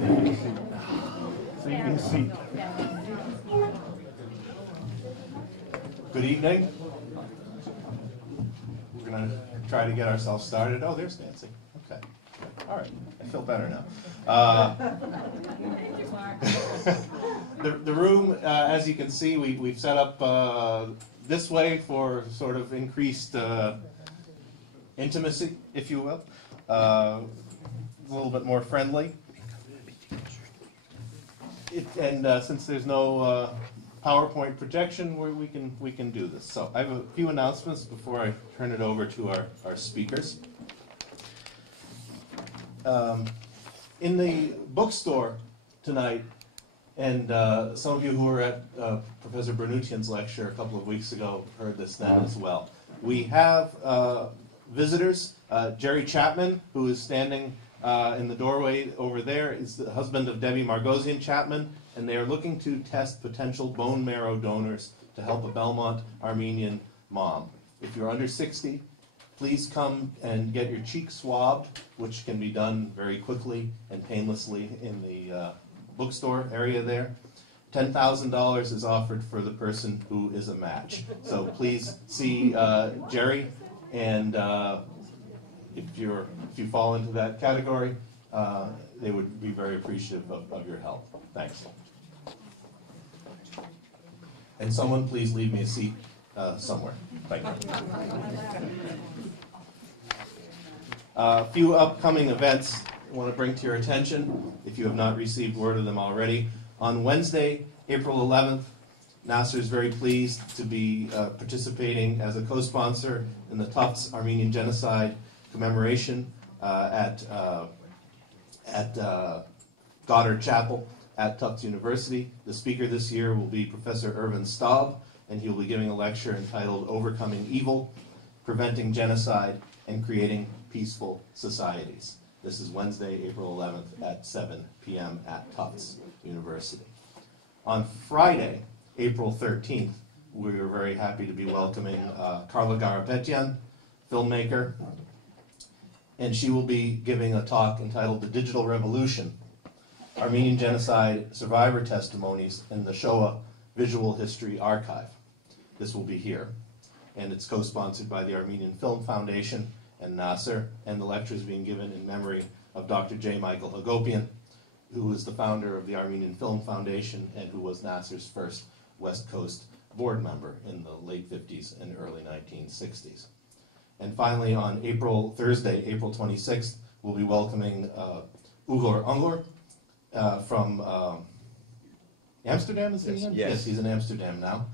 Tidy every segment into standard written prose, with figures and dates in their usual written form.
Taking a seat. Good evening. We're going to try to get ourselves started. Oh, there's Nancy. Okay. All right. I feel better now. The room, as you can see, we've set up this way for sort of increased intimacy, if you will. A little bit more friendly. Since there's no PowerPoint projection, we can do this. So I have a few announcements before I turn it over to our speakers. In the bookstore tonight, and some of you who were at Professor Bernutian's lecture a couple of weeks ago heard this then as well. We have visitors. Jerry Chapman, who is standing in the doorway over there, is the husband of Debbie Margosian Chapman, and they are looking to test potential bone marrow donors to help a Belmont Armenian mom. If you're under 60, please come and get your cheek swabbed, which can be done very quickly and painlessly in the bookstore area there. $10,000 is offered for the person who is a match. So please see Jerry, and if you fall into that category, they would be very appreciative of your help. Thanks. And someone please leave me a seat somewhere. Thank you. A few upcoming events I want to bring to your attention, if you have not received word of them already. On Wednesday, April 11th, NAASR is very pleased to be participating as a co-sponsor in the Tufts Armenian Genocide commemoration at Goddard Chapel at Tufts University. The speaker this year will be Professor Ervin Staub, and he will be giving a lecture entitled Overcoming Evil, Preventing Genocide, and Creating Peaceful Societies. This is Wednesday, April 11th at 7 p.m. at Tufts University. On Friday, April 13th, we are very happy to be welcoming Carla Garapetian, filmmaker, and she will be giving a talk entitled The Digital Revolution, Armenian Genocide Survivor Testimonies in the Shoah Visual History Archive. This will be here, and it's co-sponsored by the Armenian Film Foundation and NAASR, and the lecture is being given in memory of Dr. J. Michael Hagopian, who is the founder of the Armenian Film Foundation and who was NAASR's first West Coast board member in the late 50s and early 1960s. And finally, on Thursday, April 26th, we'll be welcoming Ugur Ungur from Amsterdam, is he? Yes. Yes, he's in Amsterdam now.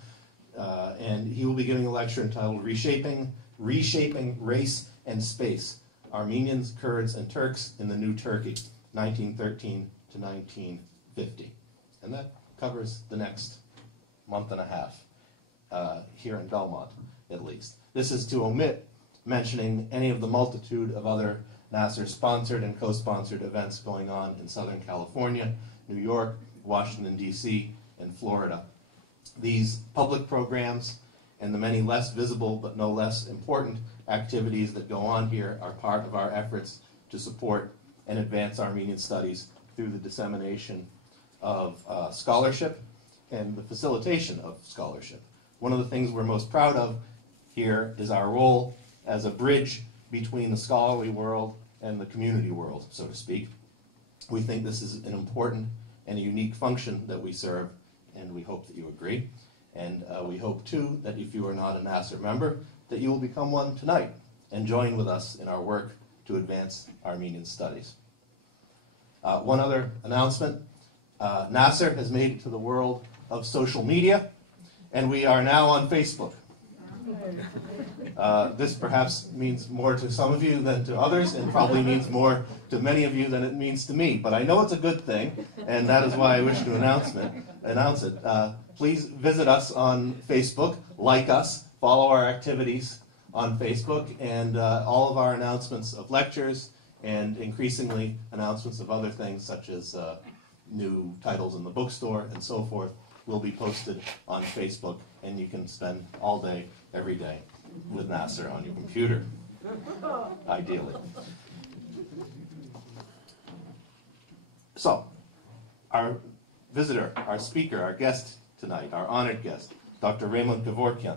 And he will be giving a lecture entitled Reshaping Race and Space, Armenians, Kurds, and Turks in the New Turkey, 1913 to 1950. And that covers the next month and a half, here in Belmont, at least. This is to omit mentioning any of the multitude of other NAASR-sponsored and co-sponsored events going on in Southern California, New York, Washington, D.C., and Florida. These public programs and the many less visible but no less important activities that go on here are part of our efforts to support and advance Armenian studies through the dissemination of scholarship and the facilitation of scholarship. One of the things we're most proud of here is our role as a bridge between the scholarly world and the community world, so to speak. We think this is an important and a unique function that we serve, and we hope that you agree. And we hope, too, that if you are not a NAASR member, that you will become one tonight and join with us in our work to advance Armenian studies. One other announcement. NAASR has made it to the world of social media, and we are now on Facebook. This perhaps means more to some of you than to others, and probably means more to many of you than it means to me. But I know it's a good thing, and that is why I wish to announce it. Please visit us on Facebook, like us, follow our activities on Facebook, and all of our announcements of lectures, and increasingly announcements of other things such as new titles in the bookstore and so forth will be posted on Facebook, and you can spend all day, every day, with NAASR on your computer, ideally. So, Our visitor, our speaker, our guest tonight, our honored guest, Dr. Raymond Kévorkian,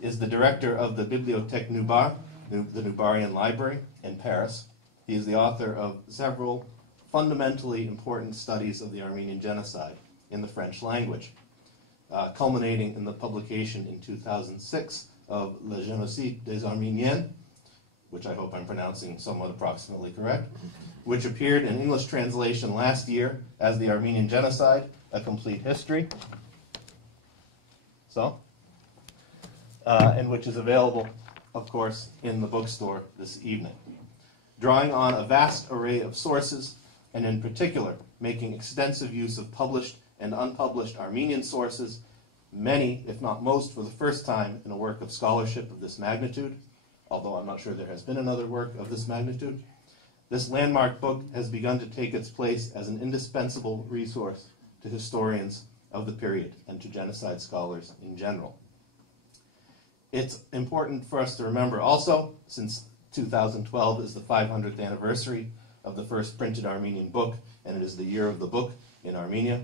is the director of the Bibliothèque Nubar, the Nubarian Library in Paris. He is the author of several fundamentally important studies of the Armenian Genocide in the French language, culminating in the publication in 2006 of Le Génocide des Arméniens, which I hope I'm pronouncing somewhat approximately correct, which appeared in English translation last year as the Armenian Genocide, A Complete History. And which is available, of course, in the bookstore this evening. Drawing on a vast array of sources, and in particular, making extensive use of published and unpublished Armenian sources, many, if not most, for the first time in a work of scholarship of this magnitude, although I'm not sure there has been another work of this magnitude, this landmark book has begun to take its place as an indispensable resource to historians of the period and to genocide scholars in general. It's important for us to remember also, since 2012 is the 500th anniversary of the first printed Armenian book, and it is the year of the book in Armenia,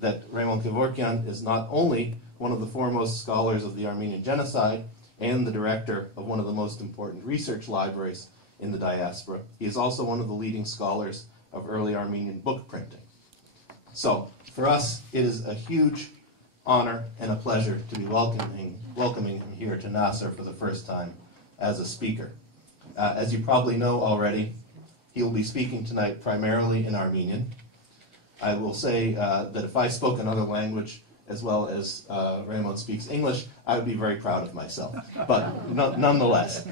that Raymond Kévorkian is not only one of the foremost scholars of the Armenian Genocide and the director of one of the most important research libraries in the diaspora, he is also one of the leading scholars of early Armenian book printing. So, for us, it is a huge honor and a pleasure to be welcoming him here to NAASR for the first time as a speaker. As you probably know already, he will be speaking tonight primarily in Armenian. I will say that if I spoke another language as well as Raymond speaks English, I would be very proud of myself. But nonetheless,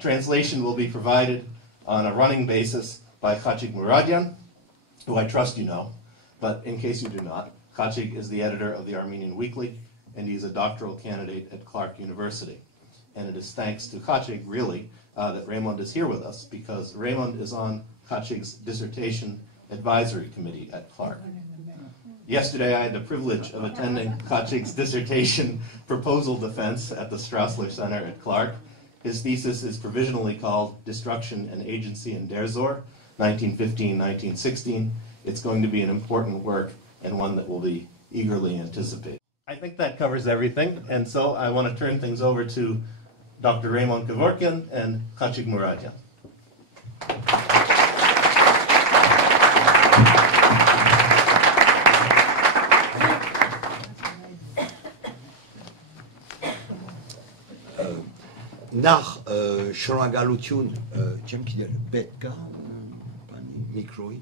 translation will be provided on a running basis by Khatchig Mouradian, who I trust you know, but in case you do not, Khatchig is the editor of the Armenian Weekly, and he's a doctoral candidate at Clark University. And it is thanks to Khatchig, really, that Raymond is here with us, because Raymond is on Khatchig's dissertation advisory committee at Clark. Yesterday, I had the privilege of attending Khatchig's dissertation proposal defense at the Strassler Center at Clark. His thesis is provisionally called Destruction and Agency in Derzor, 1915-1916. It's going to be an important work and one that will be eagerly anticipated. I think that covers everything, and so I want to turn things over to Dr. Raymond Kévorkian and Khatchig Mouradian. Նախ շնորհակալություն չեմ գիտեր պետք է միկրոյի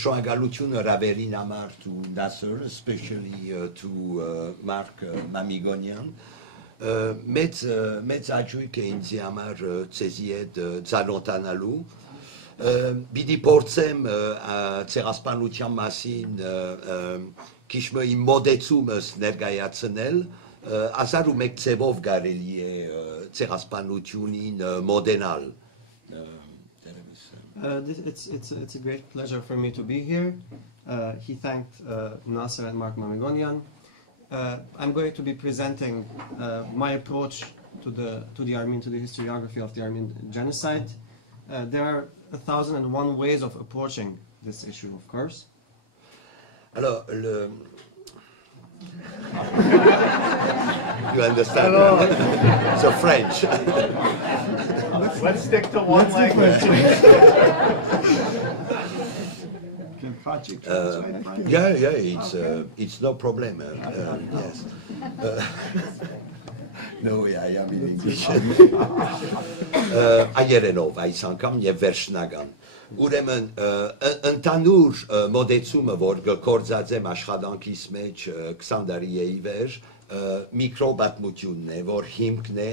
շնորհակալություն հրավերին համար to NAASR, especially to Mark Mamigonian. Մեծ աճույք է ինձ համար ցեզի հետ ծանոթանալու։ Պիտի փորձեմ ցեղասպանության մասին քիչ իմ մոդեցումս ներկայացնել, ասար ու մեկ ցևով կարելի է ցեղասպանությունին մոդենալ։ It's a great pleasure for me to be here. He thanked NAASR and Mark Mamigonian. I'm going to be presenting my approach to the historiography of the Armenian Genocide. There are 1,001 ways of approaching this issue, of course. Alors, you understand? So French. Let's stick to one language. Yeah, it's no problem. Yes. No, I am in English. Այերենով այս անգամ եւ վերջնական։ Ուրեմն ընդանուր մոդեցումը, որ գործածեմ աշխատանքիս մեջ 20 տարի է ի վեր, միկրոպատմությունն է, որ հիմքն է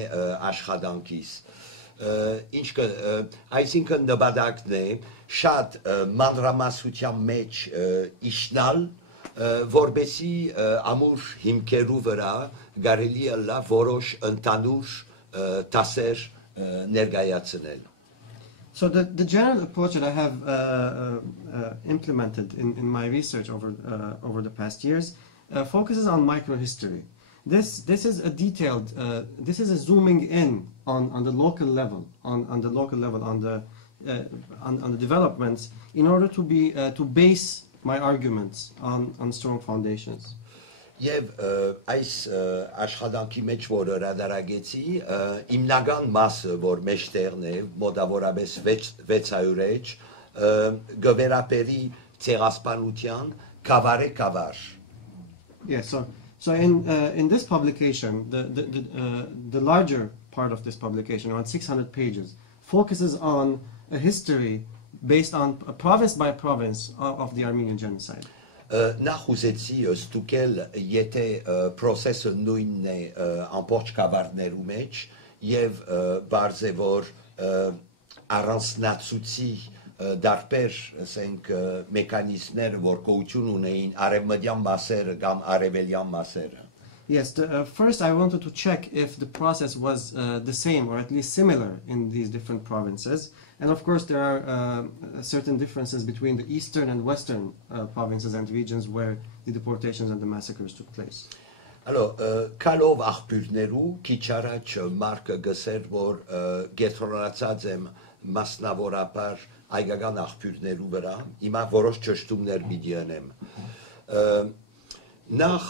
աշխատանքիս։ Այսինքն նպատակն է շատ մանրամասնության մեջ իջնալ, որպեսզի ամուր հիմքերու վրա կարելի է լավ որոշ ընդանուր դասեր ներկայացնել։ So the general approach that I have implemented in my research over the past years focuses on microhistory. This is a detailed, this is a zooming in on the local level, on the developments, in order to base my arguments on strong foundations. Եվ այս աշխատանքի մեջ, որ հրադարագեցի, հիմնական մասը, որ մեջտեղն է, մոտավորապես 600 էջ, գվերապերի ցեղասպանության կավար. Yes, so in this publication, the larger part of this publication, around 600 pages, focuses on a history based on a province by province of the Armenian genocide. Նախ ուզեցի ստուգել, եթե process-ը նույնն է ամբողջ կավառներու մեջ եւ բարձ է որ առանձնացուցի դարբեր, ասենք, մեխանիզմներ, որ գոյություն ունեին արևմտյան մասերը կամ արևելյան մասերը. Yes, first I wanted to check if the process was the same or at least similar in these different provinces. And of course there are certain differences between the eastern and western provinces and regions where the deportations and the massacres took place. Alors, կալով աղբյուրներու քիչ առաջ Մարկը գսեր, որ գետրոնացած եմ մասնավորապես այգական աղբյուրներու վրա, հիմա որոշ ճշտումներ պիտի անեմ. Նախ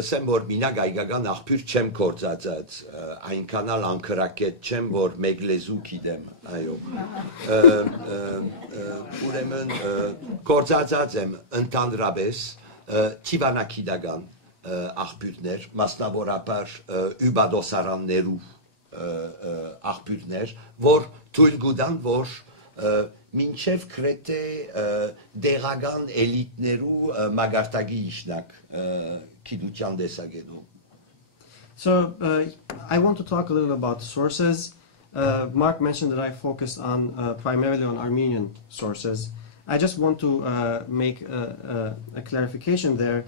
ասեմ, որ մինակ այգական աղբյուր չեմ կործածած, այնքանալ անկրակետ չեմ, որ մեկ լեզու գիտեմ, այո. Ուրեմն կործածած եմ ընդհանրապես թիվանակիդական աղբյուրներ, մասնավորապես ուբադոսարաններու աղբյուրներ, որ թույլ գուտան, որ մինչև կրետե դեղական էլիտներու մագարտագի իշնակ կիդության դեսագետում. So I want to talk a little about sources. Mark mentioned that I focused on primarily on Armenian sources. I just want to make a clarification there.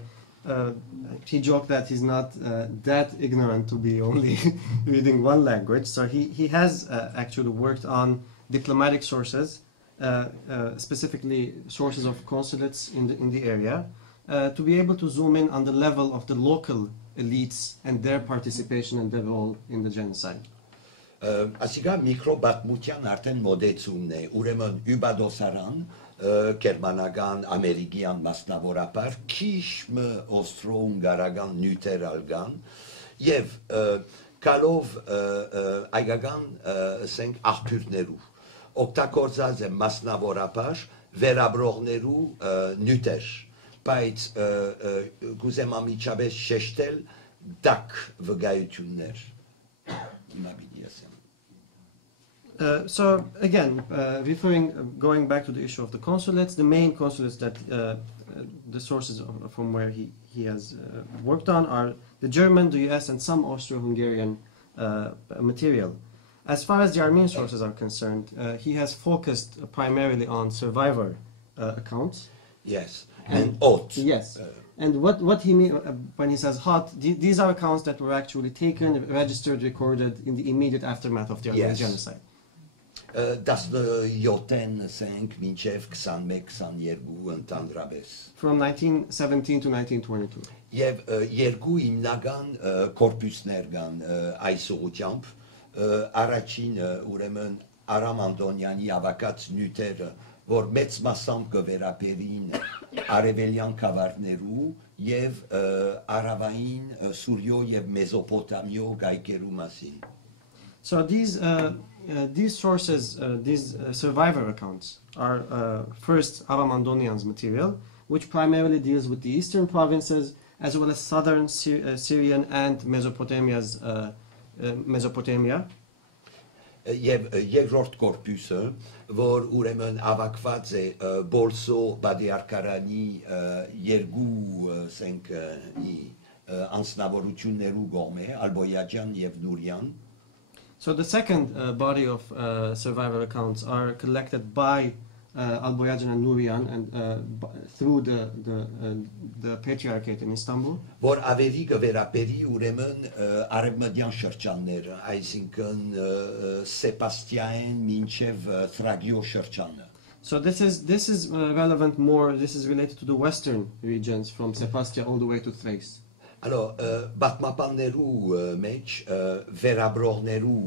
He joked that he's not that ignorant to be only reading one language. So he has actually worked on diplomatic sources, specifically sources of consulates in the area, to be able to zoom in on the level of the local elites and their participation and their role in the genocide. Ասիկա միկրոբատմության արդեն մոդեցումն է, ուրեմն ուբադոսարան, կերմանական, ամերիկյան մասնավորապես, քիչ օստրո-ունգարական նյութեր ալգան, եւ կալով այգական ասենք աղբյուրներու, օգտագործած է մասնավորապես վերաբրողներու նյութեր, բայց գուզեմ ամիջապես շեշտել դակ վկայություններ. So again, going back to the issue of the consulates, the main consulates that the sources from where he has worked on are the German, the US, and some Austro-Hungarian material. As far as the Armenian sources are concerned, he has focused primarily on survivor accounts. Yes, and oaths. Yes. And what he means when he says hot, these are accounts that were actually taken, registered, recorded in the immediate aftermath of the Armenian genocide. 17-5 մինչև 21-22 ընդհանրապես. From 1917 to 1922. Եվ երկու հիմնական կորպուսներ կան այս ուղղությամբ. Առաջինը ուրեմն Արամ Անդոնյանի ավակած նյութերը, որ մեծ մասամբ կվերապերին արևելյան կավառներու եւ արավային Սուրիո եւ Մեզոպոտամիո գայքերու մասին. So these sources, these survivor accounts are first Aram Andonian's material, which primarily deals with the eastern provinces as well as southern Syrian and Mesopotamia's Mesopotamia. Եվ երկրորդ կորպուսը, որ ուրեմն ավակված է Բոլսո Բադիարկարանի երկու ասենք անձնավորություններու կողմէ, Ալբոյաջյան եւ Նուրյան. So the second body of survivor accounts are collected by Alboyajan and Nurian and through the Patriarchate in Istanbul. Որ ավելի կվերապերի ուրեմն արևմտյան շրջանները, այսինքն Սեբաստիան մինչև Թրագիո շրջանը. So this is relevant more. This is related to the western regions from Sebastia all the way to Thrace. Alors, պատմապաններու մեջ վերաբրողներու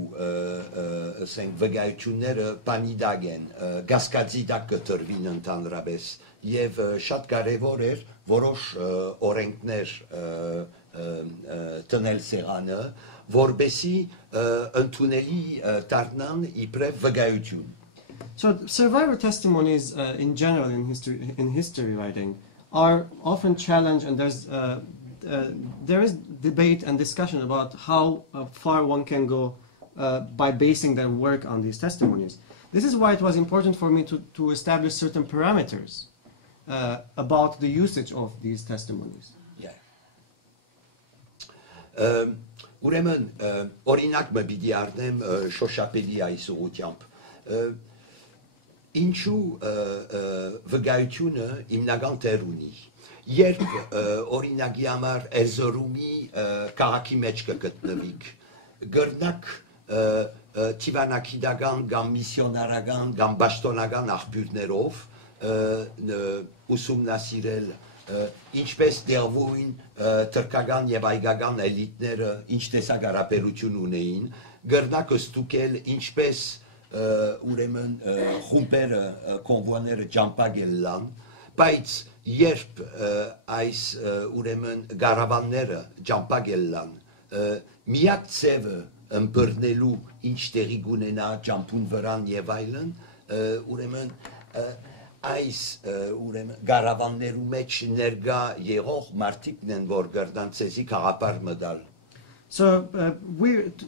ասենք վկայությունները պանիդակ են, գասկածի տակ կտրվին ընդհանրապես եւ շատ կարեւոր էր որոշ օրենքներ տնել սեղանը, որբեսի ընդունելի դառնան իբրև վկայություն. So survivor testimonies in general in history writing are often challenged, and there is debate and discussion about how far one can go by basing their work on these testimonies. This is why it was important for me to establish certain parameters about the usage of these testimonies. Yeah. Ուրեմն օրինակ մը պիտի առնեմ շոշապելի այս ուղությամբ. Ինչու վկայությունը հիմնական տեղ ունի. Երբ օրինակի համար Էրզորումի քաղաքի մեջ կգտնվիք, գրնակ թիվանակիդական կամ միսիոնարական կամ պաշտոնական աղբյուրներով ուսումնասիրել ինչպես դեղվույն թրքական եւ այգական էլիտները ինչ տեսակ հարաբերություն ունեին, գրնակ ստուկել ինչպես ուրեմն խումբերը կոնվոյները ճամփագելան, բայց երբ այս ուրեմն գարավանները ճամփագելան, միակ ծևը ըմբռնելու ինչ տեղի կունենա ճամփուն վրան եւ այլն, ուրեմն այս ուրեմն գարավաններու մեջ ներգա եղող մարդիկն են, որ գրդան ցեզի խաղապար մտալ. So,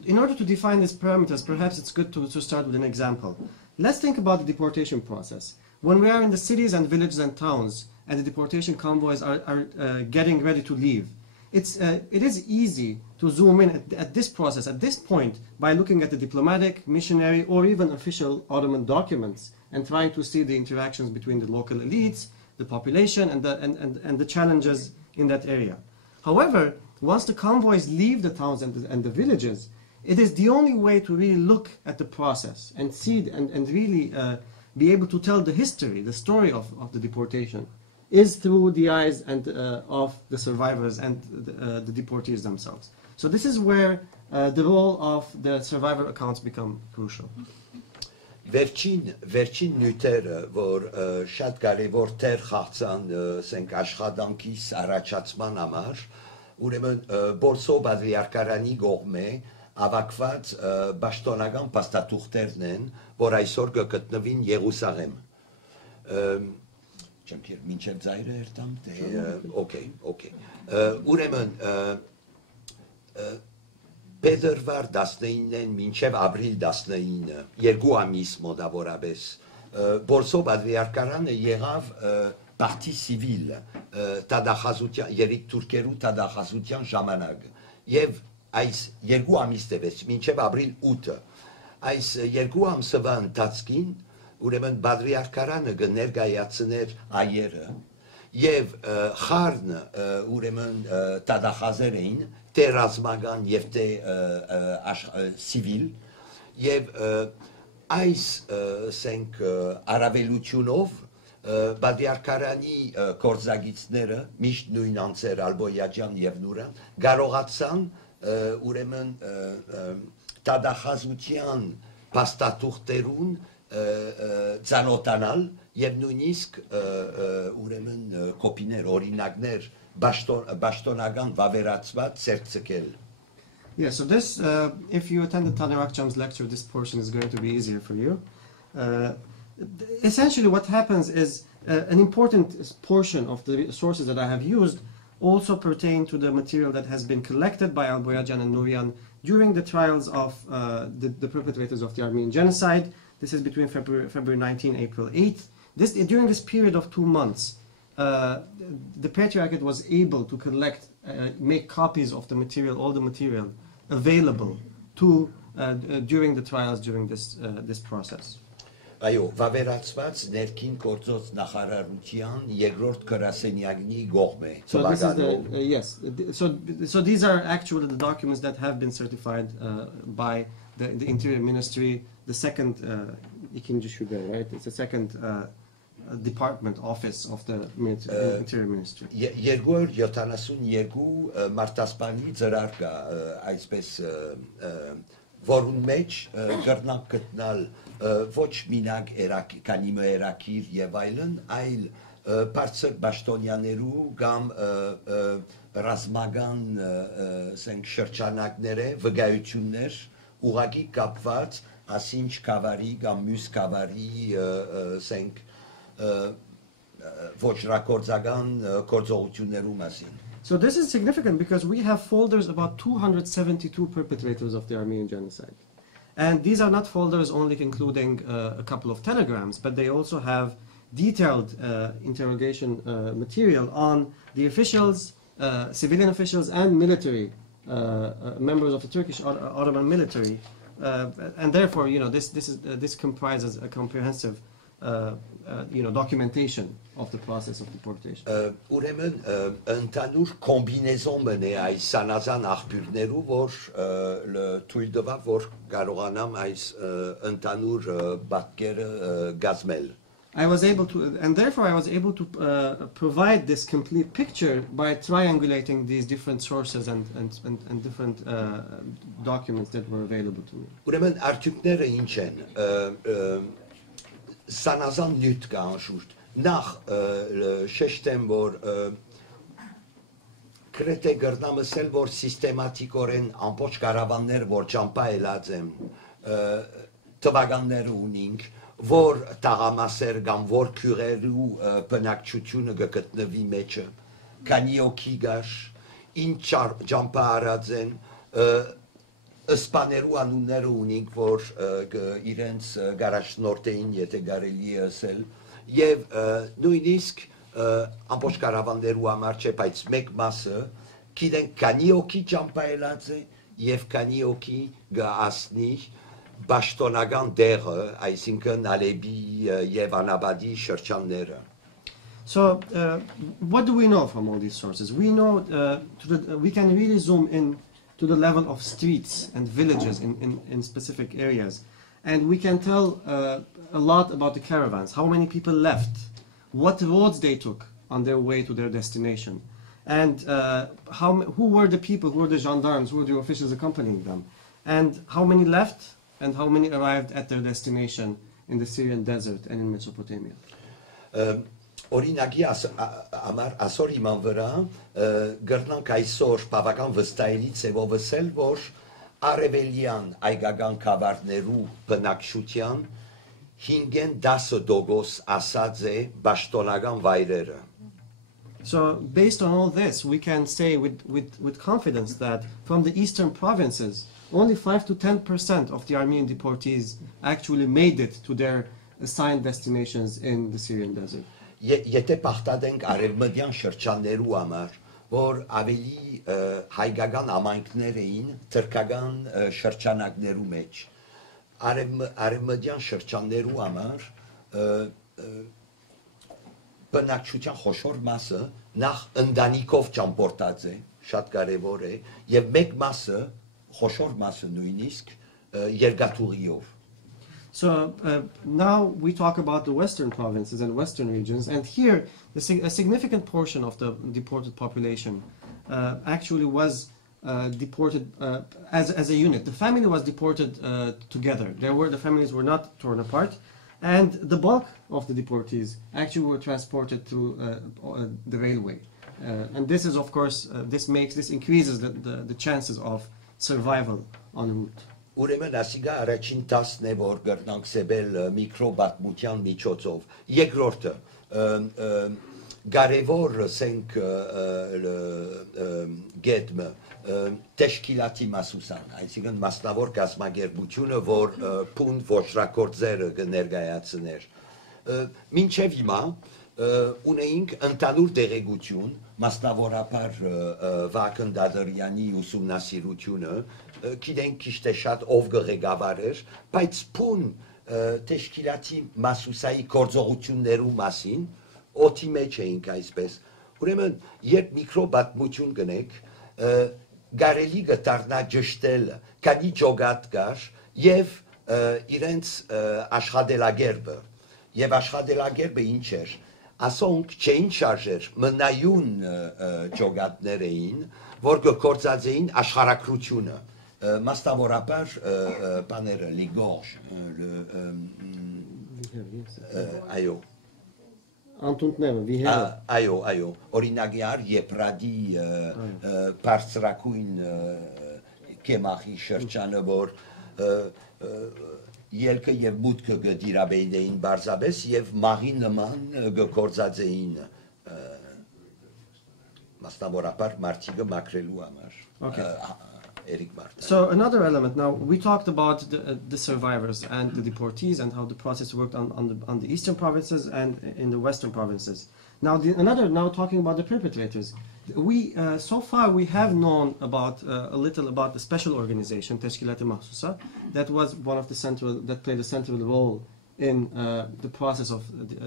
in order to define these parameters, perhaps it's good to start with an example. Let's think about the deportation process. When we are in the cities and villages and towns, and the deportation convoys are getting ready to leave, it is easy to zoom in at this process, at this point, by looking at the diplomatic, missionary, or even official Ottoman documents, and trying to see the interactions between the local elites, the population, and the challenges in that area. However, once the convoys leave the towns and the villages, it is the only way to really look at the process and see and really be able to tell the history, the story of the deportation, is through the eyes of the survivors and the deportees themselves. So this is where the role of the survivor accounts become crucial. Վերջին նյութերը, որ շատ կարևոր տեղ խաղցան ասենք աշխատանքիս առաջացման համար, ուրեմն Բորսո Բադրիարքարանի կողմէ ավակված պաշտոնական փաստաթուղթերն են, որ այսօր կգտնվին Եղուսաղեմ. Չեմ քեր մինչև ծայրը երթամ, օքեյ. Ուրեմն Փետրվար 19-ին մինչև ապրիլ 19-ը, 2 ամիս մոտավորապես, Բորսո Բադրիարքարանը եղավ partie civile, տադախազության, երիկ թուրքերու տադախազության ժամանակ, և այս 2 ամիս տևեց, մինչև ապրիլ 8-ը, այս 2 ամսվա ընթացքին, ուրեմն Բադրիարքարանը կներկայացներ այերը, և խառն ուրեմն տադախազեր էին, թե ռազմական և թե սիվիլ, և այս առավելությունով Բադրիարքարանի կորզագիցները, միշտ նույն անձեր Ալբոյաջան և Նուրան, կարողացան ուրեմն տադախազության փաստաթուղթերուն ծանոթանալ և նույնիսկ ուրեմն կոպիներ, օրինակներ բաշտոնական վավերացված ցերցկել. Yeah, so this, if you attended Taner Akçam's lecture, this portion is going to be easier for you. Essentially what happens is an important portion of the sources that I have used also pertain to the material that has been collected by Alboyajan and Nurian during the trials of the perpetrators of the Armenian Genocide. This is between February 19 and April 8. During this period of 2 months, the Patriarchate was able to collect, make copies of the material, all the material available during the trials, during this process. Այո, վավերացված ներքին գործոց նախարարության երկրորդ գրասենյակի կողմէ. So this is the, yes. So these are actually the documents that have been certified by the Interior Ministry. The second, ikinci şube, right? It's the second department office of the Interior Ministry. 272 մարտասպանի ծրար կա, այսպես որուն մեջ գրնանք գտնալ ոչ մինակ կանիմը երակիր եւ այլն, այլ բարձր պաշտոնյաներու կամ ռազմական շրջանակները, վկայություններ ուղղակի կապված ասինչ կավարի կամ մյուս կավարի ոչ ռակորձական գործողություններու մասին. So this is significant because we have folders about 272 perpetrators of the Armenian Genocide. And these are not folders only including a couple of telegrams, but they also have detailed interrogation material on the officials, civilian officials and military members of the Turkish Ottoman military. And therefore, this comprises a comprehensive documentation of the process of deportation. Ուրեմն ընդհանուր կոմբինեզոն մնե այս սանազան աղբյուրներու, որ թույլ տվա, որ կարողանամ այս ընդհանուր պատկերը գազմել. I was able to, and therefore I was able to provide this complete picture by triangulating these different sources and different documents that were available to me. Ուրեմն արդյունքները ինչ են, սանազան նյութ կա անշուշտ, նախ շեշտեմ, որ կրեթե գրնամսել, որ սիստեմատիկորեն ամբողջ կարավաններ, որ ճամպայելած եմ, տվականները ունինք, որ տաղամասեր կամ որ քյուրերու բնակչությունը գտնվի մեջը, քանի օքի գաշ, ինչ ճամպա արած են, Սպաներու անունները ունինք, որ իրենց գարաշնորթեին, եթե կարելի է ասել, եւ նույնիսկ ամբողջ կարավաններու համար չէ, բայց մեկ մասը գիտենք քանի օքի ճամփայելած է եւ քանի օքի գասնի պաշտոնական դեղը, այսինքն Ալեբի եւ Անաբադի շրջանները. So, what do we know from all these sources? We know we can really zoom in to the level of streets and villages in specific areas. And we can tell a lot about the caravans, how many people left, what roads they took on their way to their destination, and who were the people, who were the gendarmes, who were the officials accompanying them, and how many left and how many arrived at their destination in the Syrian desert and in Mesopotamia. Օրինակի համար ասոր իման վրա գրնանք այսօր բավական վստահելի ցևով ասել, որ արևելյան այգական քավարներու բնակչության 5-10% ասած է պաշտոնական վայրերը. So based on all this, we can say with confidence that from the eastern provinces, only 5 to 10% of the Armenian deportees actually made it to their assigned destinations in the Syrian desert. Եթե պարտադենք արևմտյան շրջաններու համար, որ ավելի հայկական ամայնքներ էին թրքական շրջանակներու մեջ, արևմտյան շրջաններու համար բնակչության խոշոր մասը նախ ընտանիքով ճամփորդած է, շատ կարևոր է, եւ մեկ մասը, խոշոր մասը նույնիսկ երկաթուղիով. So now we talk about the western provinces and western regions, and here a significant portion of the deported population actually was deported as a unit. The family was deported together. The families were not torn apart, and the bulk of the deportees actually were transported through the railway. And this is, of course, this increases the chances of survival en route. Ուրեմն ասիգա առաջին 10-ն է, որ գրնանք սեբել միկրոբատմության միջոցով. Երկրորդը կարևոր սենք գետմը տեշկիլատի մասուսան, այսինքն մասնավոր կազմակերպությունը, որ փուն ոչրակորձերը կներկայացներ. Մինչև հիմա ունեինք ընդհանուր տեղեկություն, մասնավորապես Վաքն Դադարյանի ուսումնասիրությունը, գիտենք քիչ շատ ով գղեկավար էր, բայց փուն տեշկիլատի մասուսայի գործողություններու մասին օթի մեջ էինք այսպես. Ուրեմն երբ միկրոբատմություն կնեք, կարելի կդառնա ճշտել քանի ջոգատ կար եւ իրենց աշխատելագերբը. եւ աշխատելակերպը ինչ էր, ասոնք չէին շարժեր, մնայուն ջոգատներ էին, որ գործածեին աշխարհակրությունը, մասնավորապես բաները, լիգորժ, այո, Անտունտները, վիհերը։ այո, օրինակյար Եփրադի բարձրակույն կեմախի շրջանը, որ ելքը եւ մուտքը գդիրաբեյնեին բարձաբես եւ մաղի նման գործածեին մասնավորապես մարտիկը մակրելու համար։ So another element. Now we talked about the survivors and the deportees and how the process worked on the eastern provinces and in the western provinces. Now now talking about the perpetrators. We so far we have known about a little about the special organization Teşkilat-ı Mahsusa that was one of that played a central role in the process of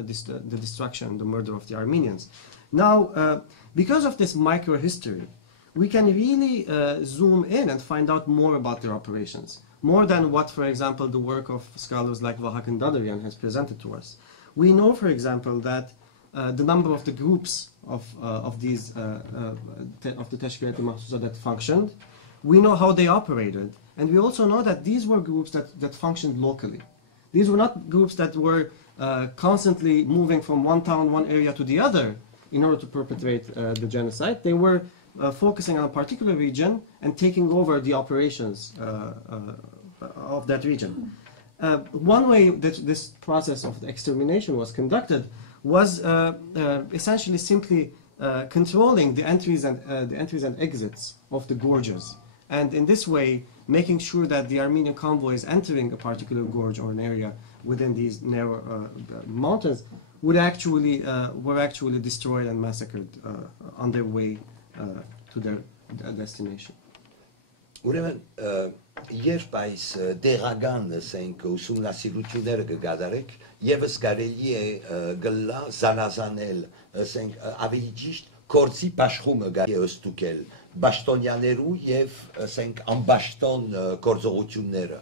the destruction, the murder of the Armenians. Now because of this micro history, we can really zoom in and find out more about their operations, more than what, for example, the work of scholars like Vahakan Dadarian has presented to us. We know, for example, that the number of the groups of the Teşkilat-ı Mahsusa that functioned. We know how they operated, and we also know that these were groups that functioned locally. These were not groups that were constantly moving from one town, one area to the other in order to perpetrate the genocide. They were focusing on a particular region and taking over the operations of that region. One way that this process of extermination was conducted was essentially simply controlling the entries and exits of the gorges, and in this way making sure that the Armenian convoys entering a particular gorge or an area within these narrow mountains were actually destroyed and massacred on their way to their destination. Ուրեմն երբ այս դեղական ուսումնասիրությունները կգադարեք, եւս կարելի է գլա զանազանել, ավելի ճիշտ կորցի աշխումը կարելի է ստուգել բաշտոնյաներու եւ անբաշտոն գործողությունները։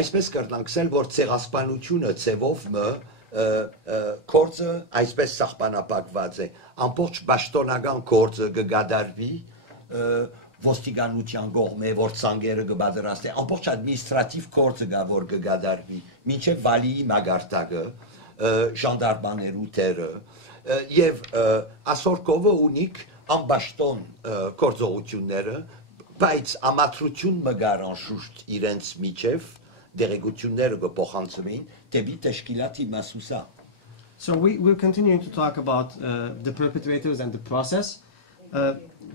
Այսպես կրնանք ասել, որ ցեղասպանությունը ցևով կորցը այսպես սահմանապակված է, ամբողջ բաշտոնական կորցը կգադարվի ոստիկանության կողմէ, որ ցանգերը կբادرաստի, ամբողջ ադմինիստրատիվ կորցը գա, որ կգադարվի, մինչև վալիի մագարտակը, ժանդարմաներու թերը, եւ ասորկովը ունիք անբաշտոն գործողությունները, բայց ամատրություն մգար անշուշտ իրենց միջև դերեկությունները կփոխանցվին դեպի Teşkilat-ı Mahsusa. So we're continuing to talk about the perpetrators and the process.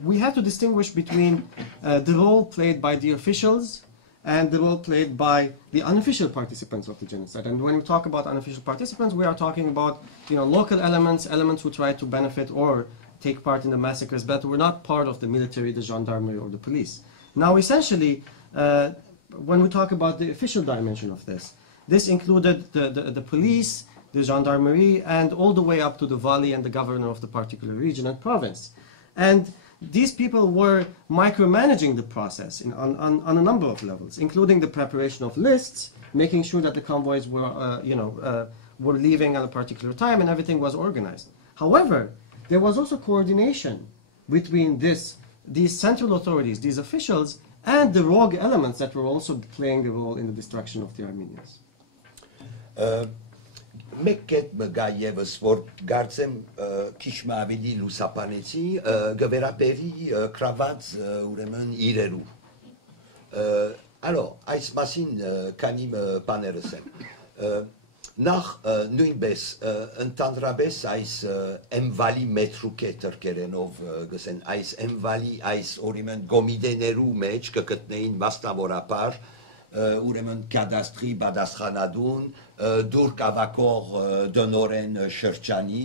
We have to distinguish between the role played by the officials and the role played by the unofficial participants of the genocide. And when we talk about unofficial participants, we are talking about local elements who try to benefit or take part in the massacres, but were not part of the military, the gendarmerie, or the police. Now, essentially, when we talk about the official dimension of this included the police, the gendarmerie, and all the way up to the vali and the governor of the particular region and province. And these people were micromanaging the process on a number of levels, including the preparation of lists, making sure that the convoys were leaving at a particular time and everything was organized. However, there was also coordination between these central authorities, these officials, and the rogue elements that were also playing the role in the destruction of the Armenians. Մեկ կետ մգա եւս, որ գարցեմ քիչ ավելի լուսապանեցի, գվերապերի կրաված ուրեմն իրերու։ Alors, այս մասին քանի բաներ ասեմ։ Նախ նույնպես ընդհանրապես այս եմվալի մետրուկե թրկերենով գսեն, այս եմվալի այս ուրեմն գոմիդեներու մեջ կգտնեին մասնավորապես ուրեմն կադաստրի բադասխանադուն դուր կավակող դոնորեն շրջանի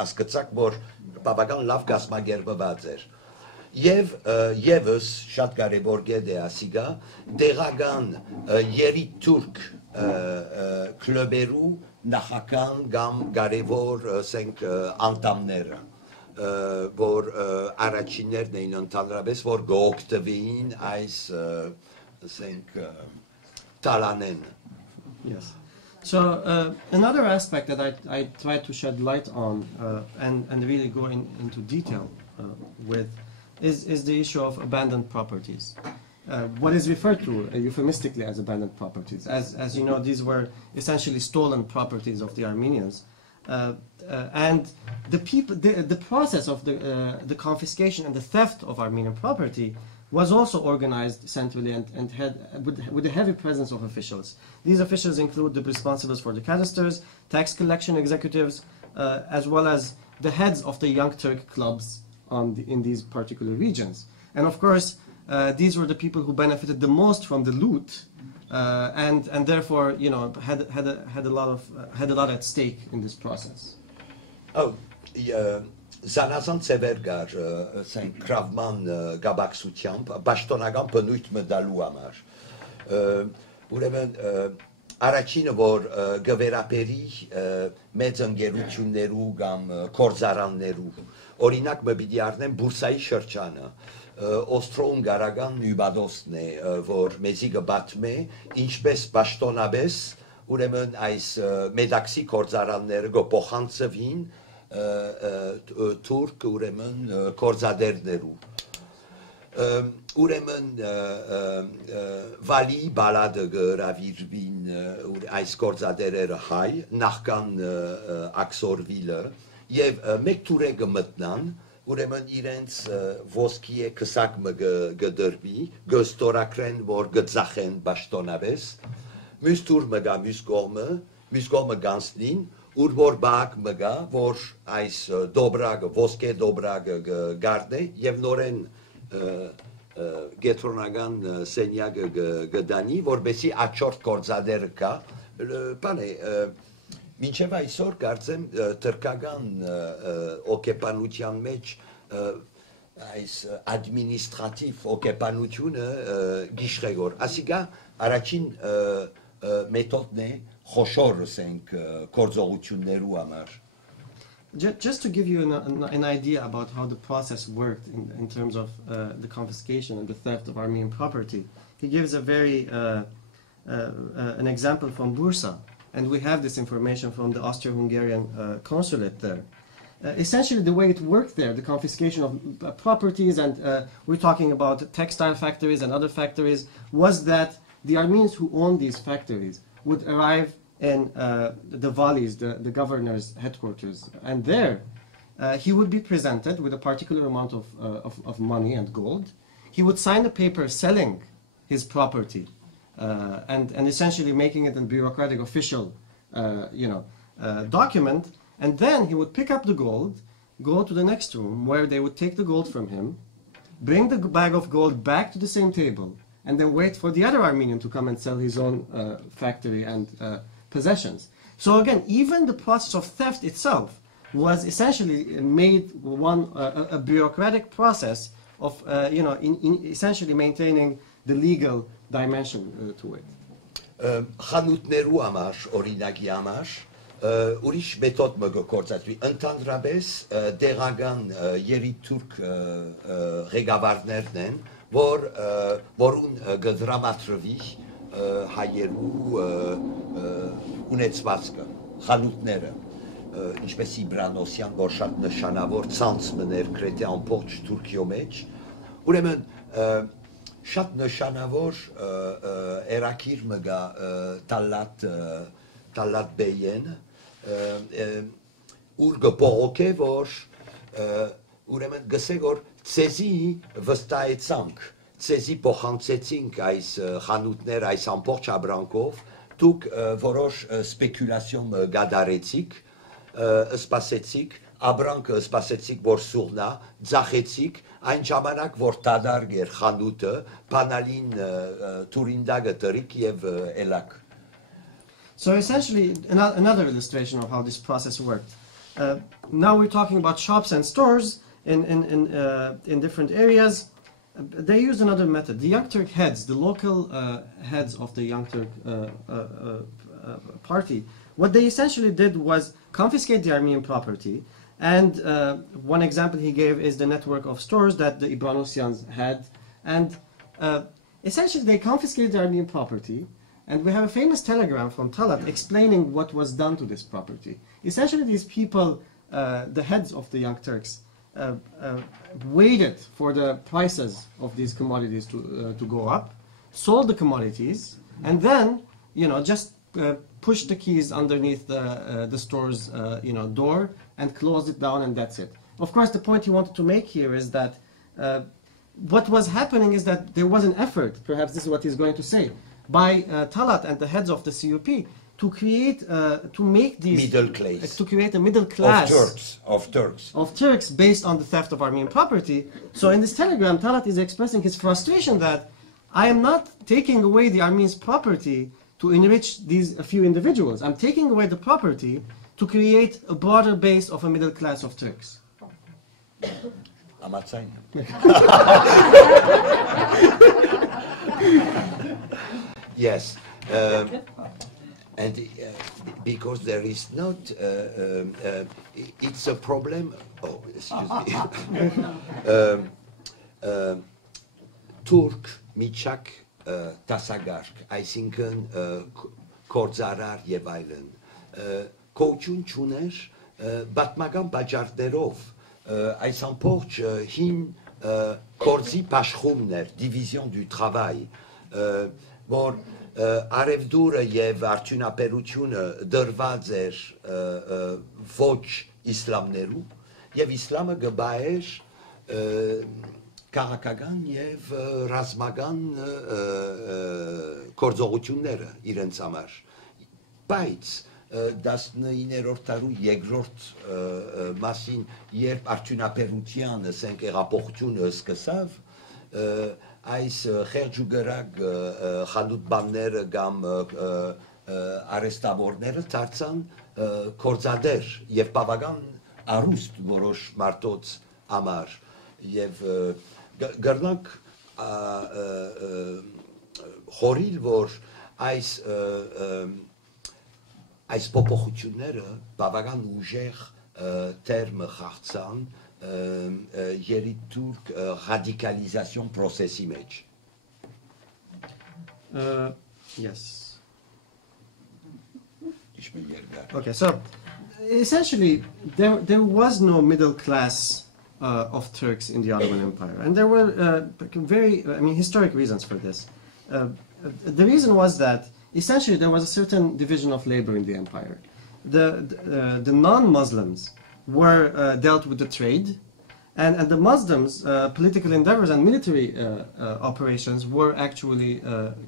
ասկացակ, որ բավական լավ գազմագերբված էր։ Եվ եւս շատ կարևոր գետ է ասիգա դեղական երիտուրք կլուբերու նախական կամ կարևոր անդամները, որ առաջիններն էին ընդհանրապես, որ գօգտվեին այս Talanén. Yes. So another aspect that I try to shed light on and really go into detail with is the issue of abandoned properties. What is referred to euphemistically as abandoned properties. As you know, these were essentially stolen properties of the Armenians. And the process of the confiscation and the theft of Armenian property was also organized centrally and had with a heavy presence of officials. These officials include the responsibles for the cadasters, tax collection executives, as well as the heads of the Young Turk clubs in these particular regions. And of course, these were the people who benefited the most from the loot, and therefore, you know, had a lot at stake in this process. Oh, Զանազան ծևեր կար ասենք կրավման գաբակցությամբ պաշտոնական բնույթ մտալու համար ուրեմն առաջինը որ գվերապերի մեծ ընկերություններու կամ կորզարաններու օրինակ մը պիտի առնեմ բուրսայի շրջանը օստրո-ունգարական նյուբադոսն է որ մեզի կբատմե ինչպես պաշտոնաբես ուրեմն այս մեդաքսի կորզարանները կփոխանցվին Turk ուրեմն կորզադերներու ուրեմն վալի բալադը գրավիրվին այս կորզադերերը հայ նախքան աքսորվիլը եւ մեկ թուրը կմտնան ուրեմն իրենց ոսկի է քսակ մը գդրվի գստորակրեն որ գծախեն պաշտոնաբես մյուս թուր մը գա մյուս կողմը գանցնին Ur vor bak mega vor ais dobrag voske dobrag garde եւ նորեն գետրոնական սենյակ գդանի որբեսի աչորդ կորզադերը կա բանը մինչև այսօր կարծեմ թրկական օկեպանության մեջ այս ադմինիստրատիվ օկեպանությունը գիշղեգոր ասիկա առաջին մեթոդն է Just to give you an idea about how the process worked in terms of the confiscation and the theft of Armenian property, he gives a very an example from Bursa, and we have this information from the Austro-Hungarian consulate there. Essentially, the way it worked there, the confiscation of properties, and we're talking about textile factories and other factories, was that the Armenians who owned these factories would arrive in the valleys, the governor's headquarters, and there he would be presented with a particular amount of money and gold. He would sign a paper selling his property and essentially making it a bureaucratic official document, and then he would pick up the gold, go to the next room where they would take the gold from him, bring the bag of gold back to the same table, and then wait for the other Armenian to come and sell his own factory and possessions. So again, even the process of theft itself was essentially made a bureaucratic process of essentially maintaining the legal dimension to it. Խանութներու համար, օրինակի համար, ուրիշ մեթոդ մը գործածվի ընդհանրապես դեղական երիտուրք ղեկավարներն են, որուն գդրամատրվի հայերու ունեցվածքը, խանութները, ինչպես Իբրանոսյան, որ շատ նշանավոր ցանց մներ գրեթե ամբողջ Թուրքիո մեջ, ուրեմն շատ նշանավոր երակիր մգա Տալատ Բեյեն, ուր գպողոք է, որ ուրեմն գսե, որ ծեզի վստայեցանք, ծեզի փոխանցեցինք այս խանութներ, այս ամբողջ աբրանքով, դուք որոշ սպեկուլյացիոն գադարեցիք, սպասեցիք, աբրանքը սպասեցիք, որ սուղնա, ձախեցիք, այն ժամանակ, որ տադարգ էր խանութը, բանալին թուրինդագը տրիք եւ էլակ։ So essentially, another illustration of how this process worked. Now we're talking about shops and stores in different areas. They used another method. The Young Turk heads, the local heads of the Young Turk party, what they essentially did was confiscate the Armenian property. And one example he gave is the network of stores that the Ibranosians had. And essentially they confiscated the Armenian property. And we have a famous telegram from Talat explaining what was done to this property. Essentially, these people, the heads of the Young Turks, waited for the prices of these commodities to go up, sold the commodities, and then, just pushed the keys underneath the store's, door and closed it down, and that's it. Of course, the point he wanted to make here is that what was happening is that there was an effort, perhaps this is what he's going to say, by Talat and the heads of the CUP to create, to make these middle class, to create a middle class of Turks based on the theft of Armenian property. So in this telegram, Talat is expressing his frustration that I am not taking away the Armenians' property to enrich a few individuals. I'm taking away the property to create a broader base of a middle class of Turks. Yes, and because there is not, it's a problem. Oh, excuse me. Turk Michak Tasagark, այսինքն կորձարար եւ այլն, կոչուն չուներ բատմական պատճառներով այս ամբողջ հին կորձի պաշխումներ, division du travail, որ արևդուրը եւ արդյունաբերությունը դրված էր ոչ իսլամներու եւ իսլամը գբայր քաղաքական եւ ռազմական գործողությունները իրենց համար, բայց 19-րդ տարու երկրորդ մասին, երբ արդյունաբերության հեղափոխությունը սկսավ, այս խեղճուգրակ խանութբանները կամ արեստավորները դարձան գործադեր եւ բավական առուստ որոշ մարդոց համար եւ գրնակ խորիլ որ այս փոփոխությունները բավական ուժեղ տերմը խաղցան երիտուրք ռադիկալիզացիոն process-ի մեջ. Yes. Okay, so essentially there was no middle class of Turks in the Ottoman Empire, and there were historic reasons for this. The reason was that essentially there was a certain division of labor in the empire. The non-Muslims were dealt with the trade, and the Muslims, political endeavors and military operations were actually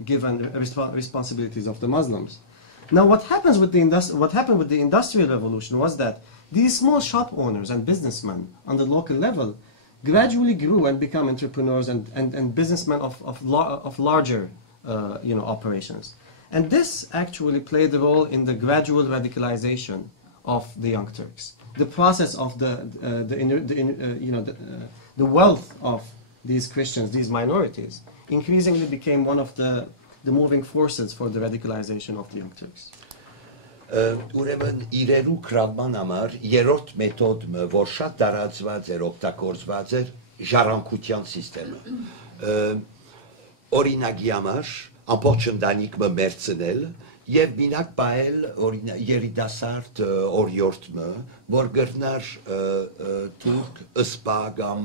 given responsibilities of the Muslims. Now, what happened with the Industrial Revolution was that these small shop owners and businessmen on the local level gradually grew and became entrepreneurs and businessmen of larger operations. And this actually played a role in the gradual radicalization of the Young Turks. The process of the wealth of these Christians, these minorities, increasingly became one of the moving forces for the radicalization of the Young Turks. Ուրեմն իրերու կրավման համար երրորդ մեթոդը, որ շատ տարածված էր, օգտագործված էր, ժառանգության համակարգը։ Օրինակի համար ամբողջ ընտանիքը մերցնել եւ մինակ բայել երիտասարդ օրիորդը, որ գրնար թուրք ըսպա կամ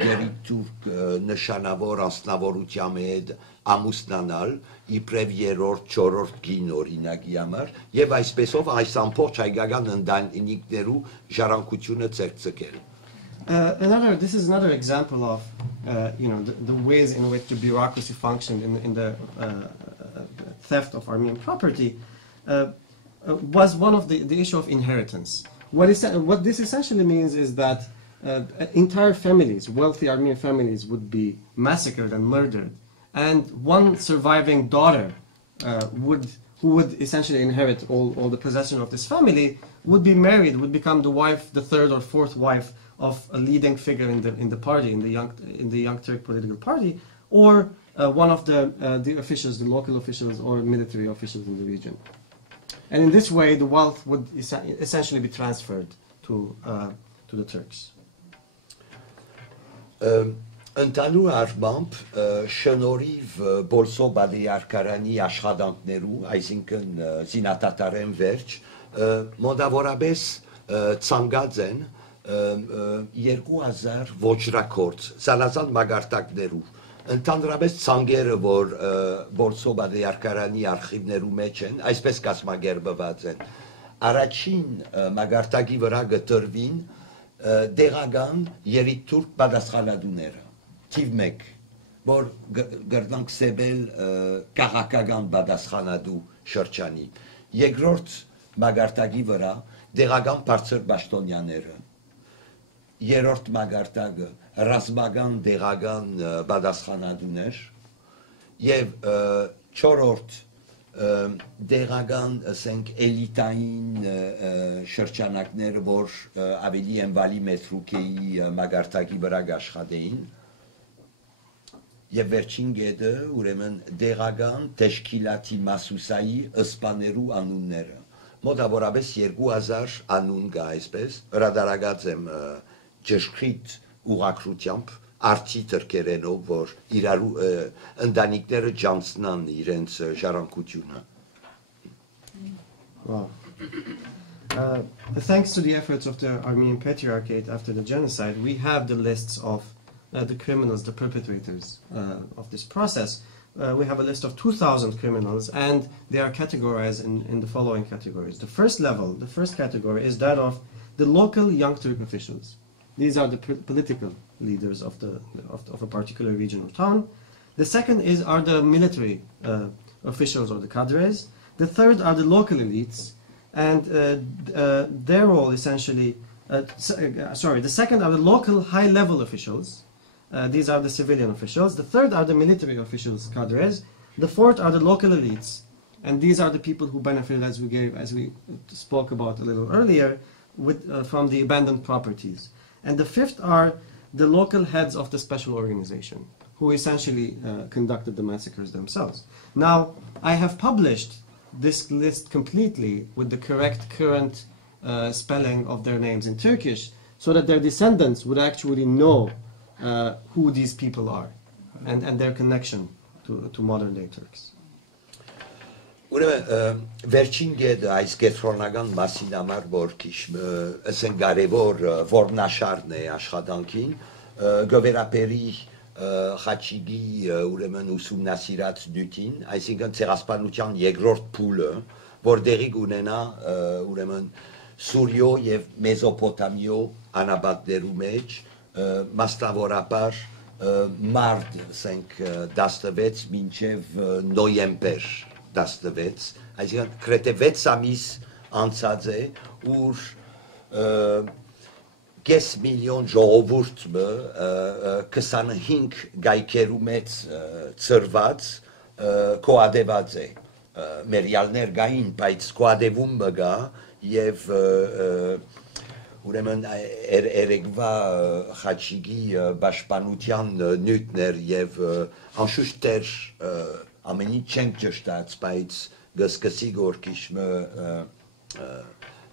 երիտուրք նշանավոր անձնավորության հետ ամուսնանալ իբրև երրորդ, չորրորդ գին օրինակի համար եւ այսպեսով այս ամբողջ հայկական ընտանիքներու ժառանգությունը ցերծկել. This is another example of the ways in which the bureaucracy functioned in the theft of Armenian property was one of the issue of inheritance. What this essentially means is that entire families, wealthy Armenian families, would be massacred and murdered, and one surviving daughter who would essentially inherit all the possession of this family would be married, would become the third or fourth wife of a leading figure in the party, in the Young Turk political party, or one of the officials, the local officials or military officials in the region. And in this way, the wealth would essentially be transferred to the Turks. Ընդհանուր առմամբ շնորհիվ Բոլսո բادرکارանի աշխատանքներու, այսինքն զինադատարեն վերջ, մոտավորապես ցանկած են 2000 ոչրակորց, զանազան մագարտակներու, ընդհանրապես ցանկերը, որ Բոլսո բادرکارանի արխիվներու մեջ են, այսպես կազմակերպված են, առաջին մագարտակի վրա գտնվին դեղական երիտթուրք պատասխանատուները, թիվ 1, որ գրնանք սեբել քաղաքական պատասխանատու շրջանի, երկրորդ մագարտակի վրա դեղական բարձր պաշտոնյաները, երրորդ մագարտակը ռազմական դեղական պատասխանատուներ եւ չորրորդ դեղական, ասենք, էլիտային շրջանակները, որ ավելի ընվալի մետրուկեի մագարտակի վրա աշխատեին, եւ վերջին գետը, ուրեմն դեղական Թեշքիլաթի Մասուսայի ըսպաներու անունները, մոտավորապես 2000 անուն կա այսպես, հրադարագած եմ ճշգրիտ ուղղակրությամբ, արդի թրքերենով, որ իրարու ընտանիքները ջանցնան իրենց ժառանգությունը։ Wow. Thanks to the efforts of the Armenian Patriarchate after the genocide, we have the lists of the criminals, the perpetrators of this process. We have a list of 2,000 criminals, and they are categorized in the following categories. The first level, the first category, is that of the local Young Turk officials. These are the political leaders of a particular region or town. The second are the military officials or the cadres. The third are the local elites, and their role essentially, the second are the local high-level officials. These are the civilian officials. The third are the military officials, cadres. The fourth are the local elites, and these are the people who benefited, as we spoke about a little earlier, from the abandoned properties. And the fifth are the local heads of the special organization, who essentially conducted the massacres themselves. Now, I have published this list completely with the correct current spelling of their names in Turkish, so that their descendants would actually know who these people are and their connection to modern-day Turks. Ուրեմն վերջին գետը այս կենտրոնական մասին համար որ ասենք կարևոր որմնաշարն է աշխատանքին գովերապերի Խաչիգի ուրեմն ուսումնասիրած նյութին, այսինքն ցեղասպանության երկրորդ փուլը, որ դեղի կունենա ուրեմն Սուրիո եւ Մեզոպոտամիո անաբատներու մեջ, մասնավորապես մարտ, ասենք 16 մինչեւ նոյեմբեր 16, այսինքն գրեթե 6 ամիս անցած է, ուր կես միլիոն ժողովուրդը 25 գայքերու մեծ ծրված կոադեված է, մերյալներ գային, բայց կոադևում մգա և ուրեմն երեկվա Խաչիգի պաշտպանության նյութներ և անշուշտ դեր ամենի չենք ճշտած, բայց գսկսի գորքիշմը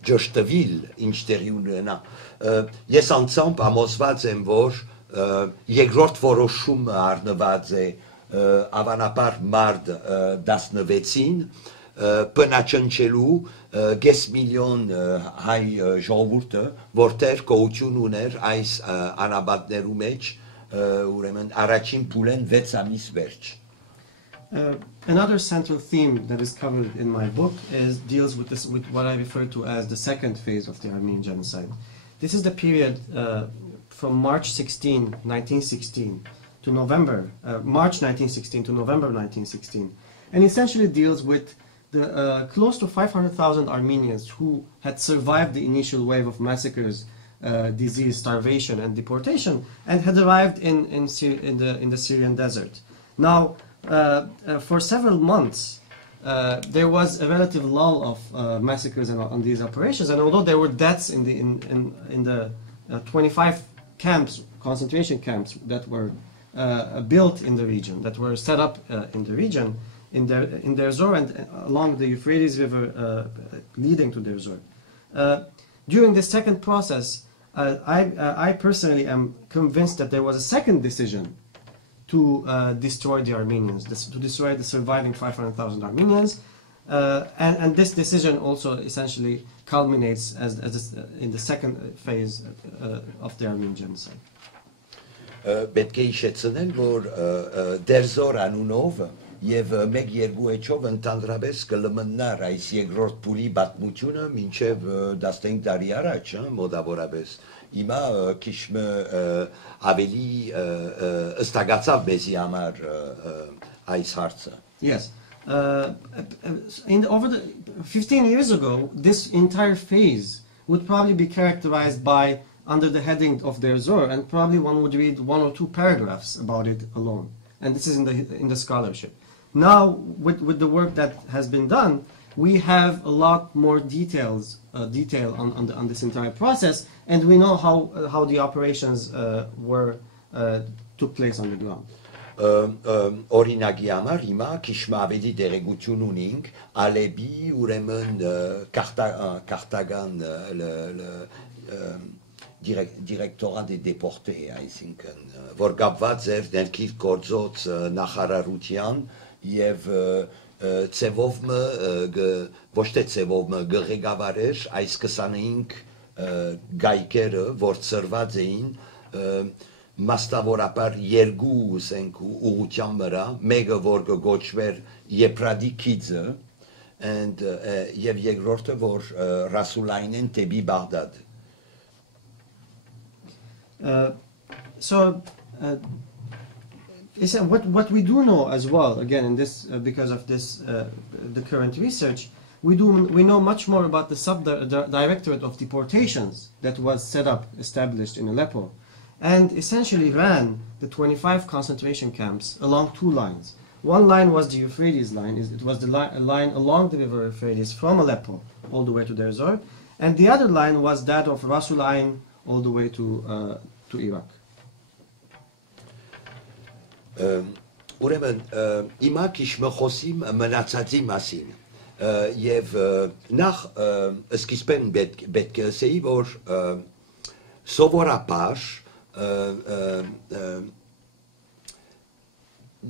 ճշտվիլ ինչ տեղի ունենա։ Ես անցամբ ամոզված եմ, որ երկրորդ որոշումը առնված է ավանապար մարդ 16-ին, պնաչնչելու կես միլիոն հայ ժողովուրդը, որտեղ գոյություն ուներ այս անաբատներու մեջ, ուրեմն առաջին փուլեն 6 ամիս վերջ։ Another central theme that is covered in my book deals with what I refer to as the second phase of the Armenian Genocide. This is the period from March 16, 1916 to November, March 1916 to November 1916, and essentially deals with the close to 500,000 Armenians who had survived the initial wave of massacres, disease, starvation, and deportation, and had arrived in the Syrian desert. Now, for several months, there was a relative lull of massacres on these operations, and although there were deaths in the 25 camps, concentration camps that were built in the region, that were set up in the region, in Deir Zor and along the Euphrates River leading to Deir Zor. During the second process, I personally am convinced that there was a second decision to destroy the Armenians, to destroy the surviving 500,000 Armenians, and this decision also essentially culminates in the second phase of the Armenian genocide. Պետք է հիշեցնել, որ դերզոր անունով եւ մեկ երկու էջով ընդհանրապես կլմնար այս երկրորդ փուլի պատմությունը մինչեւ 15 տարի առաջ, մոտավորապես։ Հիմա քիչ ավելի ըստագացավ մեզի համար այս հարցը։ Yes. Over the 15 years ago, this entire phase would probably be characterized by, under the heading of their Zor, and probably one would read 1 or 2 paragraphs about it alone. And this is in the scholarship. Now, with the work that has been done, we have a lot more detail on this entire process, and we know how the operations took place on the ground. Օրինակի համար հիմա քիչ ավելի դերեկություն ունենք Ալեբի ուրեմն Քախտագան Directorat des déportés, այսինքն որ կապված էր ներքին գործոց նախարարության եւ ծևով ոչ թե ծևով գղեկավարեր այս 25 գայքերը որ ծրված էին Մաստավորապար երկու ուսենք ուղղության վրա, մեկը որ կոչվեր Եփրադիկիձը, եւ երկրորդը որ Ռասուլայնեն դեպի Բաղդադ։ So what we do know as well, again, in this because of this the current research, we know much more about the Directorate of Deportations that was established in Aleppo, and essentially ran the 25 concentration camps along 2 lines. One line was the Euphrates line. It was the line along the river Euphrates from Aleppo all the way to Deir Zor, and the other line was that of Rasul Ain all the way to Iraq. Ուրեմն հիմա քիչ մխոսիմ մնացածի մասին եւ նախ սկիզբեն պետք է ասեի որ սովորաբար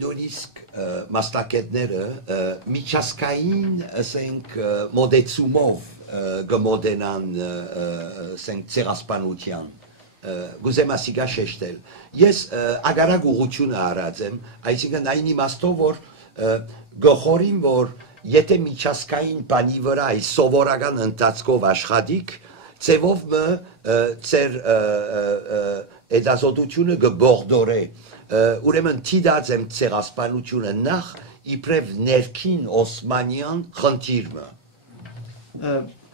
նույնիսկ մասնակիցները միջազգային ասենք մոդեցումով գմոդենան ասենք ցեղասպանության գուզեմ ասիգա շեշտել ես ագարակ ուղղությունը արած եմ այսինքն այն իմաստով որ գողորին որ եթե միջազգային բանի վրա այս սովորական ընթացքով աշխատիկ ծևով մը ծեր էդազոտությունը գբողդորե ուրեմն թիդած եմ ցեղասպանությունը նախ իբրև ներքին օսմանյան խնդիրը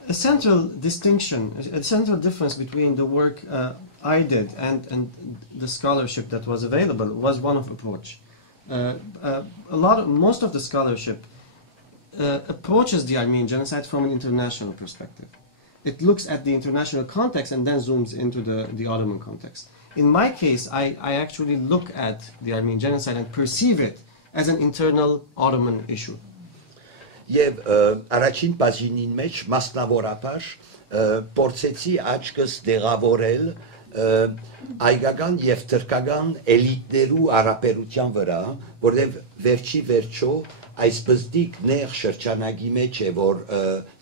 A central distinction, a central difference between the work I did and the scholarship that was available was one of approach. Most of the scholarship approaches the Armenian genocide from an international perspective. It looks at the international context and then zooms into the Ottoman context. In my case, I actually look at the Armenian genocide and perceive it as an internal Ottoman issue. Եվ առաջին բաժինին մեջ մասնավորապես փորձեցի աչքս դեղավորել այգական եւ թրքական էլիտներու առապերության վրա, որտեղ վերջի վերջո այս բզդիկ ներ շրջանագի մեջ է որ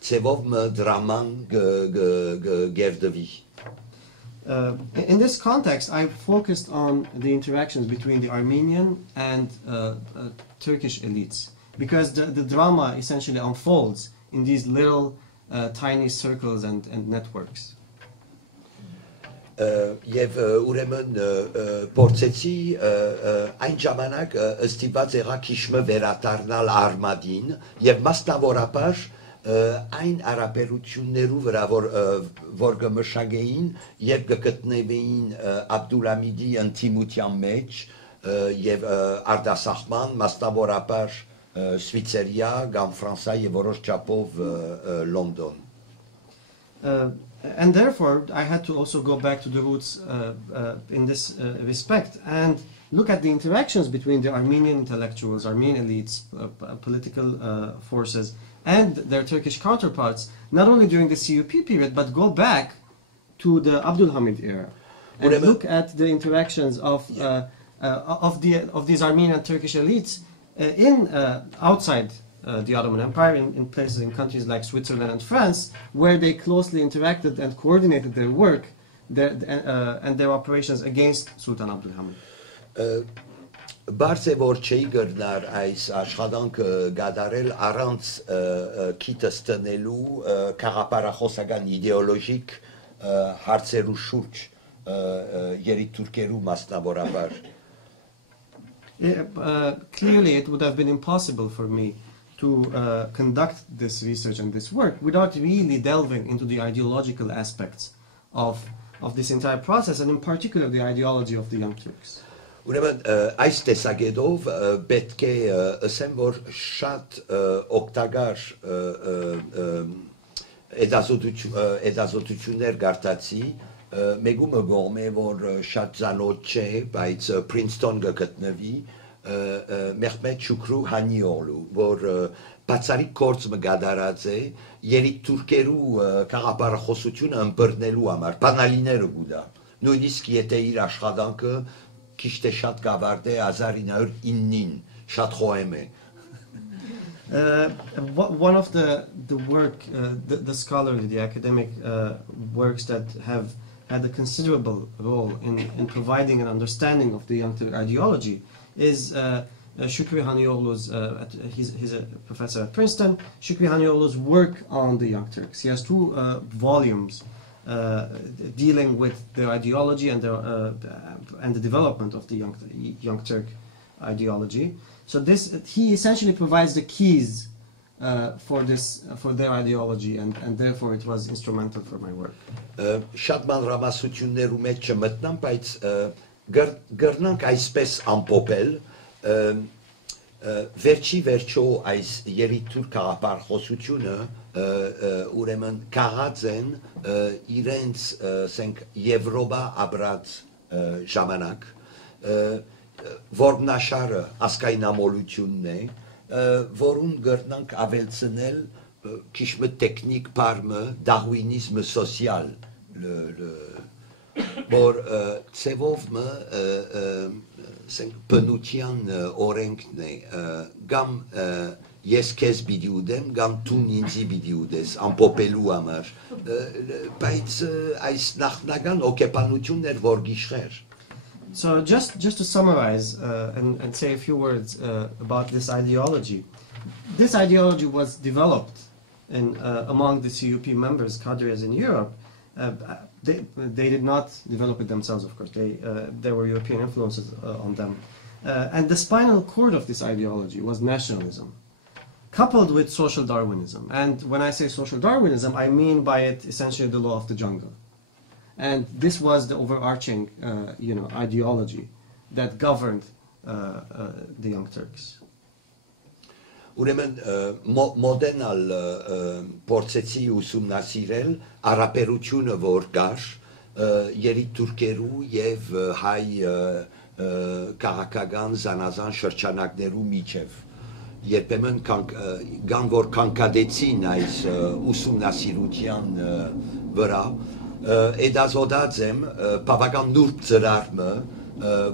ցևով դրաման գերդվի In this context, I focused on the interactions between the Armenian and Turkish elites. Because the drama essentially unfolds in these little tiny circles and networks. Եվ ուրեմն փորձեցի այն ժամանակ ստիպված եղա քիչմը վերադառնալ արմադին եւ մասնավորապես այն արաբերություններու վրա որ կմշակեին եւ կգտնվեին Աբդուլհամիդի ընտիմության մեջ եւ արտասահման մասնավորապես Շվեյցարիա կամ Ֆրանսիա եւ որոշ չափով Լոնդոն. And therefore, I had to also go back to the roots in this respect and look at the interactions between the Armenian intellectuals, Armenian elites, political forces, and their Turkish counterparts, not only during the CUP period, but go back to the Abdulhamid era and look at the interactions of these Armenian Turkish elites outside the Ottoman Empire, in places, in countries like Switzerland and France, where they closely interacted and coordinated their work and their operations against Sultan Abdulhamid. Բարձ է որ չի գրնար այս աշխատանքը գադարել առանց քիթս տնելու քաղաքապարախոսական իդեոլոգիկ հարցերու շուրջ երիտուրքերու մասնավորաբար. Clearly it would have been impossible for me to conduct this research and this work without really delving into the ideological aspects of this entire process, and in particular the ideology of the Young Turks. Ուրեմն այս տեսակետով պետք է ասեմ, որ շատ օգտակար հետազոտություններ գարտացի, մեգումը գողմ է, որ շատ ծանոթ չէ, բայց Princeton գտնվի Մեղմեդ Շուքրու Հանիոլու, որ բացարիք գործ մգադարած է երիտուրքերու քաղաքապարախոսությունը ըմբռնելու համար, բանալիները գուդա, նույնիսկ եթե իր աշխատանքը քիչ շատ գավարդ է 1909-ին, շատ խոհեմ է. One of the work, the scholarly, the academic works that have had a considerable role in providing an understanding of the Young Turk ideology is Shukri Hanioglu's, he's a professor at Princeton, Shukri Hanioglu's work on the Young Turks. He has 2 volumes dealing with their ideology and the development of the Young Turk ideology. So he essentially provides the keys for their ideology, and therefore it was instrumental for my work. Շատ մանրամասություններու մեջ չմտնամ, բայց գրնանք այսպես ամփոփել, վերջի վերջո այս երիտուրք քաղաքապարխոսությունը ուրեմն քաղած են իրենց ասենք Եվրոպա ապրած ժամանակ, որմնաշարը ասկայնամոլությունն է, որուն գրնանք ավելցնել քիչ տեխնիկ բառը դահուինիզմը սոցիալ, որ ցևովը ասենք բնության օրենքն է, կամ ես քեզ պիտի ուդեմ, կամ դու ինձ պիտի ուդես, ամփոփելու համար, բայց այս նախնական օկեպանությունն էր, որ գիշխեր. So just to summarize and say a few words about this ideology. This ideology was developed among the CUP members, cadres in Europe. They did not develop it themselves, of course. There were European influences on them. And the spinal cord of this ideology was nationalism, coupled with social Darwinism. And when I say social Darwinism, I mean by it essentially the law of the jungle. And this was the overarching, ideology that governed the Young Turks. Ուրեմն մոդենալ փորձեցի ուսումնասիրել առապերությունը, որ կար երիտուրքերու եւ հայ քաղաքական զանազան շրջանակներու միջև. Երբեմն կան որ կանգադեցին այս ուսումնասիրության վրա, Էդազոդած եմ բավական նուրբ ծրարը,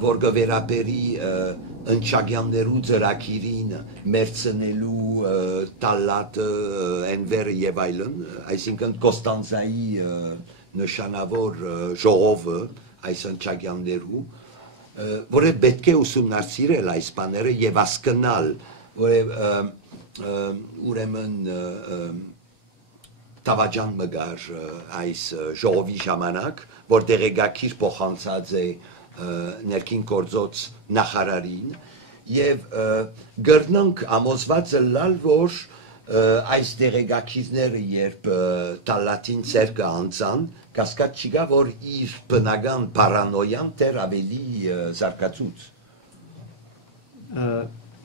որ գվերապերի ընչագյաններու ծրագիրին մերցնելու տալատը ընվերը եւ այլն, այսինքն Կոստանցայի նշանավոր ժողովը այս ընչագյաններու, որը պետք է ուսումնասիրել այս բաները եւ հասկանալ, որ ուրեմն Տավաջան մգար այս ժողովի ժամանակ, որ դեղեկագիր փոխանցած է ներքին գործոց նախարարին, եւ գրնանք ամոզված լալ, որ այս դեղեկագիրները երբ տալատին ցերկը անցան, կասկած չկա, որ իր բնական պարանոյան դեռ ավելի զարգացուց.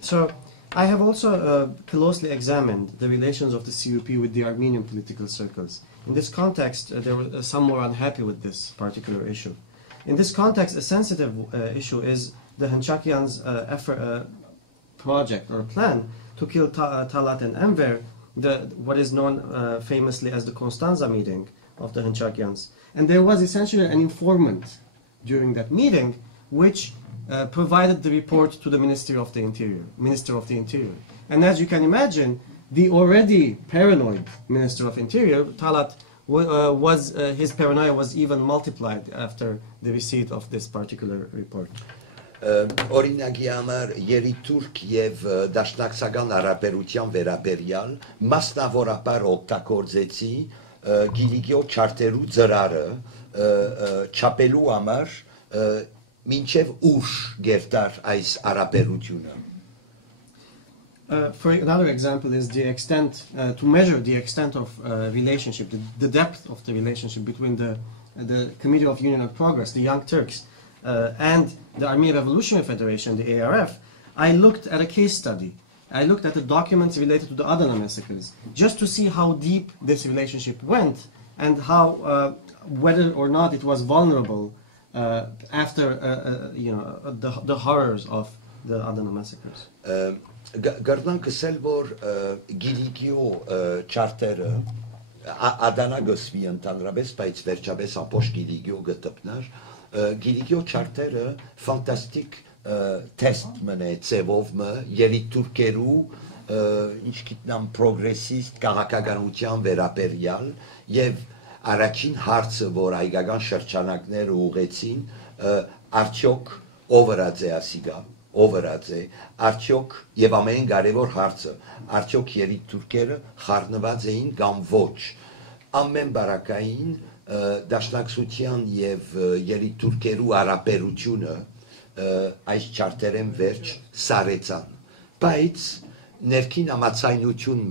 So I have also closely examined the relations of the CUP with the Armenian political circles. In this context, there were some more unhappy with this particular issue. In this context, a sensitive issue is the Hanchakians' project or plan to kill Talat and Enver, what is known famously as the Constanza meeting of the Hanchakians. And there was essentially an informant during that meeting which provided the report to the Minister of the Interior. And as you can imagine, the already paranoid Minister of Interior, Talat, his paranoia was even multiplied after the receipt of this particular report. Օրինակի համար երիտուրք եւ դաշնակցական հարաբերության վերաբերյալ մասնավորապես օգտագործեցի Գիլիգիո չարտերու ծրարը չափելու համար մինչև ուշ գերտար այս հարաբերությունը. For another example is the extent, to measure the extent of relationship, the depth of the relationship between the Committee of Union and Progress, the Young Turks, and the Armenian Revolutionary Federation, the ARF, I looked at a case study. I looked at the documents related to the Adana massacres, just to see how deep this relationship went and how, whether or not it was vulnerable after, the horrors of the Adana massacres. Գարնան կսել, որ Գիլիգիո չարտերը Ադանա գսվի ընդհանրապես, բայց վերջապես ամբողջ Գիլիգիո գտնար, Գիլիգիո չարտերը ֆանտաստիկ թեստ մնե ծևով մը երիտուրքերու ինչ գիտնամ պրոգրեսիստ քաղաքականության վերաբերյալ եւ առաջին հարցը, որ հայկական շրջանակները ուղեցին, արդյոք ովրած է ասիգա Overadze, արդյոք եւ ամեն կարևոր հարցը, արդյոք երիտուրքերը խառնված էին կամ ոչ, ամեն բարակային դաշնակցության եւ երիտուրքերու հարաբերությունը այս չարտերեն վերջ սարեցան, բայց ներքին համացայնություն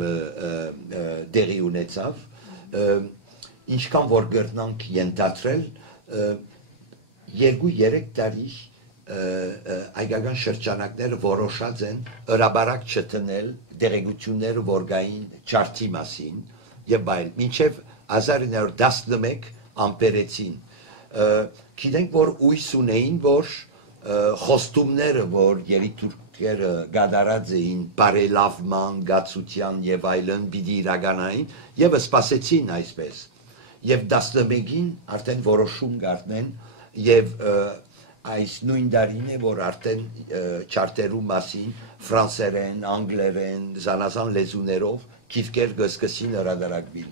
դեղի ունեցավ, ինչքան որ գրնանք ենթադրել 2-3 տարի հայկական շրջանակները որոշած են հրաբարակ չտնել դեղեցությունները որ գային չարտի մասին եւ այլ մինչեւ 1911 ամպերեցին գիտենք որ ույս ունեին որ խոստումները որ երիտուրքերը գադարած էին բարելավման գացության եւ այլն պիտի իրականային եւ սպասեցին այսպես եւ 11-ին արդեն որոշում գարտնեն եւ այս նույն դարին է, որ արդեն չարտերու մասին ֆրանսերեն, անգլերեն, զանազան լեզուներով քիվկեր գսկսին հրադարակվին.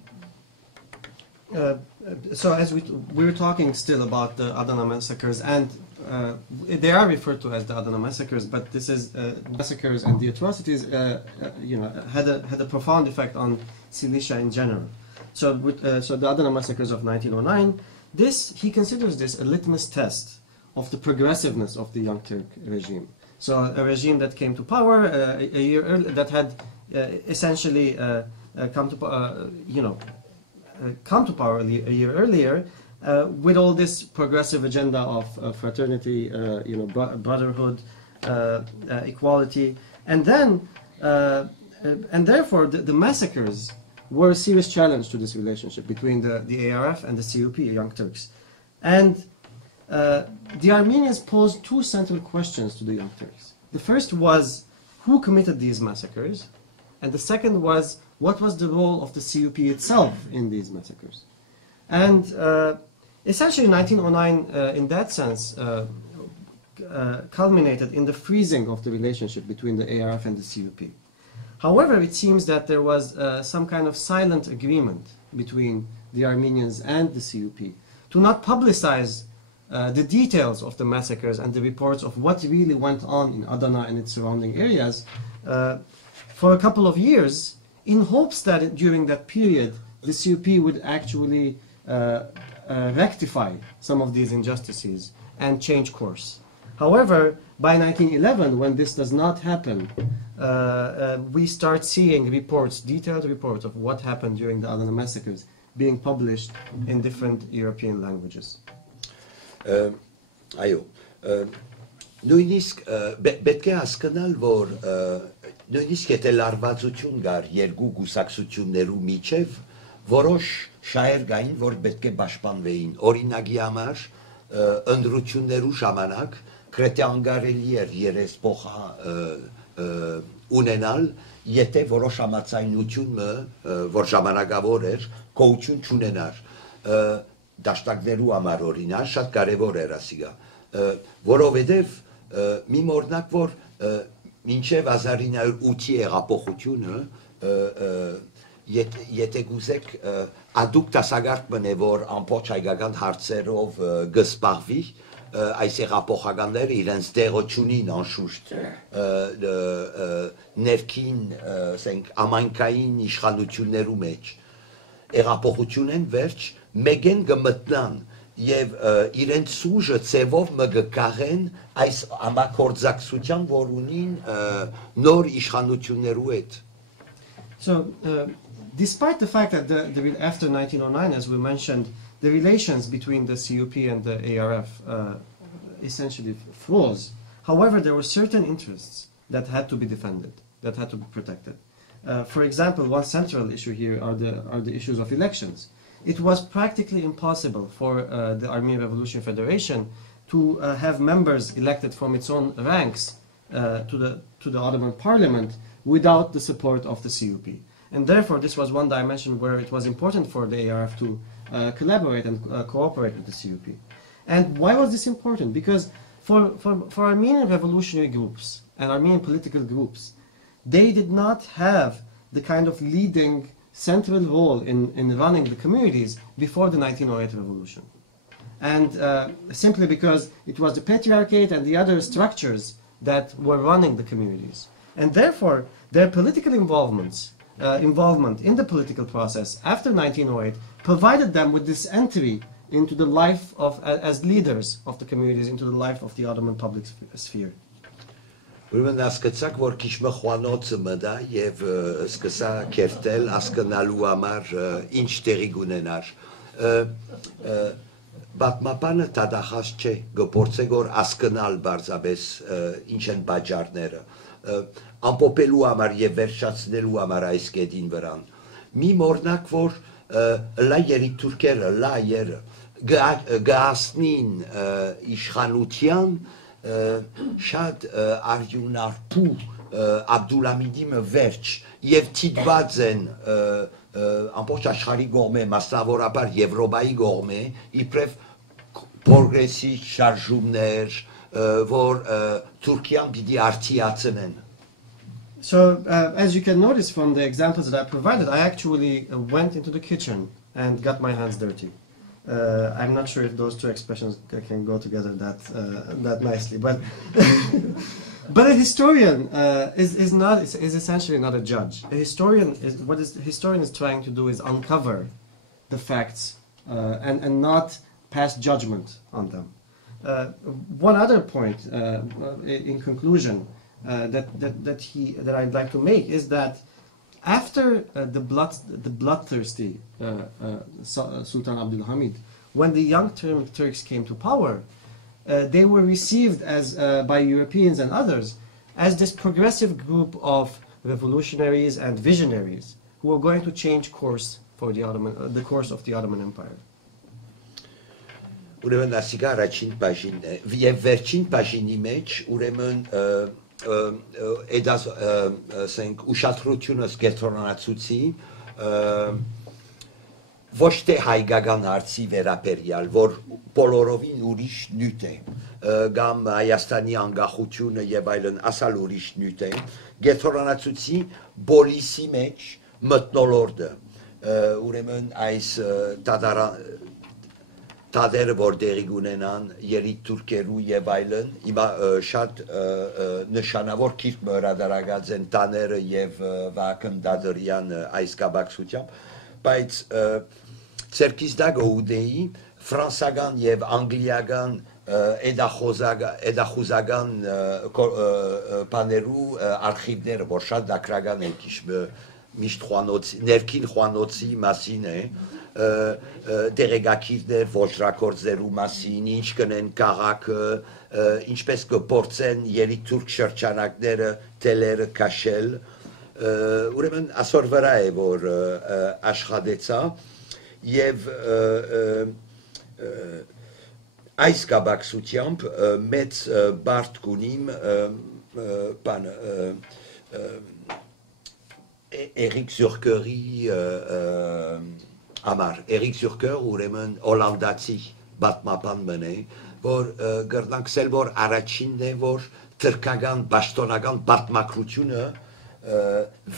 So as we were talking still about the Adana massacres, and they are referred to as the Adana massacres, but this is massacres and the atrocities, had a profound effect on Cilicia in general. So the Adana massacres of 1909, he considers this a litmus test of the progressiveness of the Young Turk regime. So a regime that came to power a year earlier, that had essentially come to power a year earlier, with all this progressive agenda of fraternity, brotherhood, equality, and then and therefore the massacres were a serious challenge to this relationship between the ARF and the CUP, Young Turks, and the Armenians posed two central questions to the Young Turks. The first was, who committed these massacres? And the second was, what was the role of the CUP itself in these massacres? And essentially 1909, in that sense, culminated in the freezing of the relationship between the ARF and the CUP. However, it seems that there was some kind of silent agreement between the Armenians and the CUP to not publicize the details of the massacres and the reports of what really went on in Adana and its surrounding areas for a couple of years, in hopes that during that period the CUP would actually rectify some of these injustices and change course. However, by 1911, when this does not happen, we start seeing reports, detailed reports of what happened during the Adana massacres being published in different European languages. Այո, նույնիսկ պետք է հասկանալ, որ նույնիսկ եթե լարվածություն կար երկու կուսակցություններու միջև, որոշ շահեր կային, որ պետք է պաշտպանվեին։ Օրինակի համար ընտրություններու ժամանակ գրեթե անկարելի էր երեսփոխա ունենալ, եթե որոշ համաձայնություն, որ ժամանակավոր էր, գոյություն չունենար։ դաշնակներու համար օրինակ շատ կարևոր էր ասիգա, որովհետև մի մորնակ որ մինչև 1908-ի հեղափոխությունը եթե գուզեք ադուք տասագարդ մնե որ ամբողջ հայկական հարցերով գսպահվի այս հեղափոխականները իրենց տեղոչունին անշուշտ ներքին ամայնքային իշխանություններու մեջ հեղափոխություն են վերջ մեգեն գմտնան եւ իրենց սուժը ծևով մգկաղեն այս ամակորձակցության որ ունին նոր իշխանություններու հետ. So, despite the fact that after 1909, as we mentioned, the relations between the CUP and the ARF essentially froze. However, there were certain interests that had to be defended, that had to be protected. For example, one central issue here are the issues of elections. It was practically impossible for the Armenian Revolutionary Federation to have members elected from its own ranks to the Ottoman Parliament without the support of the CUP. And therefore, this was one dimension where it was important for the ARF to collaborate and cooperate with the CUP. And why was this important? Because for Armenian revolutionary groups and Armenian political groups, they did not have the kind of leading central role in running the communities before the 1908 revolution. And simply because it was the patriarchate and the other structures that were running the communities. And therefore, their political involvement in the political process after 1908 provided them with this entry into the life of, as leaders of the communities, into the life of the Ottoman public sphere. Ուրեմն ասկացակ որ քիչմը խոանոցը մտա եւ սկսա կերտել ասկնալու համար ինչ տեղի գունենար բատմապանը տադախած չէ գործե որ ասկնալ բարձաբես ինչ են բաժարները ամփոփելու համար եւ վերջացնելու համար այս կետին վրան մի մորնակ որ լա երիկ թուրքերը լա եր գասնին իշխանության շատ արյունարփու Աբդուլհամիդի վերջ եւ թիդված են ամբողջ աշխարհի կողմէ մասնավորապես Եվրոպայի կողմէ իբրև պրոգրեսիվ շարժումներ որ Թուրքիան պիտի արդիացնեն. So, as you can notice from the examples that I provided, I actually went into the kitchen and got my hands dirty. I'm not sure if those two expressions can go together that nicely, but but a historian is essentially not a judge. A historian is trying to do is uncover the facts and not pass judgment on them. One other point in conclusion that I'd like to make is that after the bloodthirsty Sultan Abdulhamid, when the young Turks came to power, they were received as by Europeans and others as this progressive group of revolutionaries and visionaries who were going to change course for the course of the Ottoman Empire. Ուրեմն ասիկա առաջին բաժինն է եւ վերջին բաժինի մեջ ուրեմն էդաս ասենք ուշադրությունը կենտրոնացուցի ոչ թե հայկական հարցի վերաբերյալ որ բոլորովին ուրիշ նյութ է կամ Հայաստանի անկախությունը եւ այլն ասալ ուրիշ նյութ է կենտրոնացուցի բոլիսի մեջ մթնոլորտը ուրեմն այս տադերը որ դեղի ունենան երիտ թուրքերու եւ այլն հիմա շատ նշանավոր քիչ հրադարագած են տաները եւ Վահագն Դադարյան այս կապակցությամբ բայց ցերկիստագ ուդեի ֆրանսական եւ անգլիական էդախոզական բաներու արխիվները որ շատ դակրական են քիչ միշտ խոանոցի ներքին խոանոցի մասին է դերեկակիրներ ոչրակորձերու մասին, ինչ կնեն քաղաքը, ինչպես կփորձեն երիկ թուրք շրջանակները տելերը քաշել, ուրեմն ասոր վրա է որ աշխատեցա եւ այս կապակցությամբ մեծ բարդ կունիմ բան Éric Zurquery Amar, Eric Zürcher, ուրեմն Հոլանդացի պատմաբան մնե, որ գրնանք սել որ առաջինն է, որ թրքական, պաշտոնական պատմակրությունը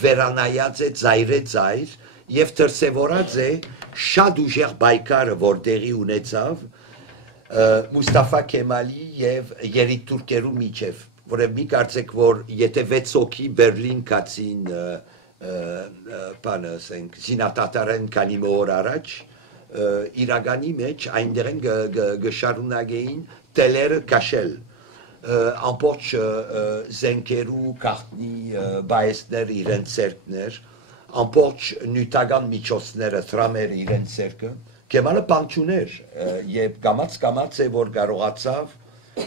վերանայած է ծայր եւ դրսեւորած է շատ ուժեղ բայկարը, որ տեղի ունեցավ Մուստաֆա Քեմալի եւ երիտուրքերու միջև, որը մի կարծեք, որ եթե 6 հոգի Բերլին կացին բանը, ասենք, զինատատարեն քանի օր առաջ, իրականի մեջ այնտեղ են գշարունակեին տելերը կաշել, ամբողջ զենքերու գաղտնի բայեսներ իրենց սերկներ, ամբողջ նյութական միջոցները, տրամերը իրենց սերկը, Քեմալը բան չուներ, եւ կամաց է, որ կարողացավ,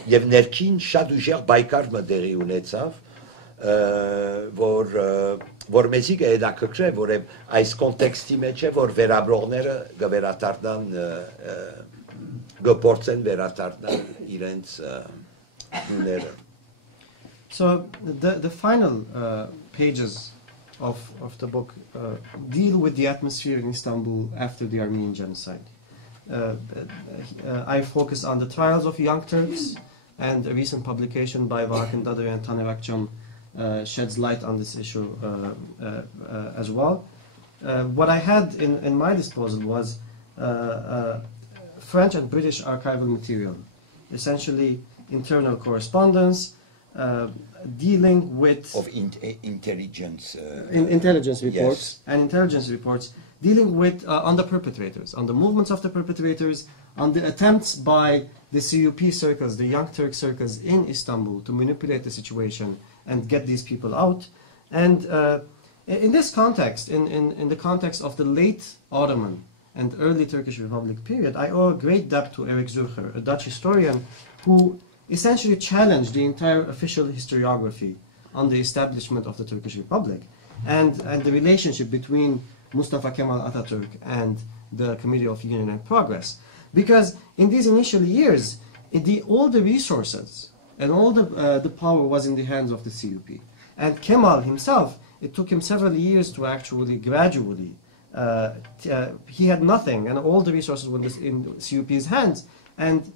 եւ ներքին շատ ուժեղ բայկար մտեղի ունեցավ, որ մեզի կհետաքրքրե, որ այս կոնտեքստի մեջ է, որ վերաբրողները կվերադառնան, կփորձեն վերադառնալ իրենց դուները։ So the final pages of the book deal with the atmosphere in Istanbul after the Armenian Genocide. I focus on the trials of young Turks, and a recent publication by Vahakin Dadary and Taner Akçam sheds light on this issue as well. What I had in my disposal was French and British archival material, essentially internal correspondence, dealing with of intelligence intelligence reports, yes. And intelligence reports dealing with on the perpetrators, on the movements of the perpetrators, on the attempts by the CUP circles, the Young Turk circles in Istanbul, to manipulate the situation and get these people out. And in this context, in the context of the late Ottoman and early Turkish Republic period, I owe a great debt to Eric Zürcher, a Dutch historian who essentially challenged the entire official historiography on the establishment of the Turkish Republic and the relationship between Mustafa Kemal Atatürk and the Committee of Union and Progress. Because in these initial years, all the resources and all the power was in the hands of the CUP. And Kemal himself, it took him several years to actually gradually, he had nothing, and all the resources were in CUP's hands. And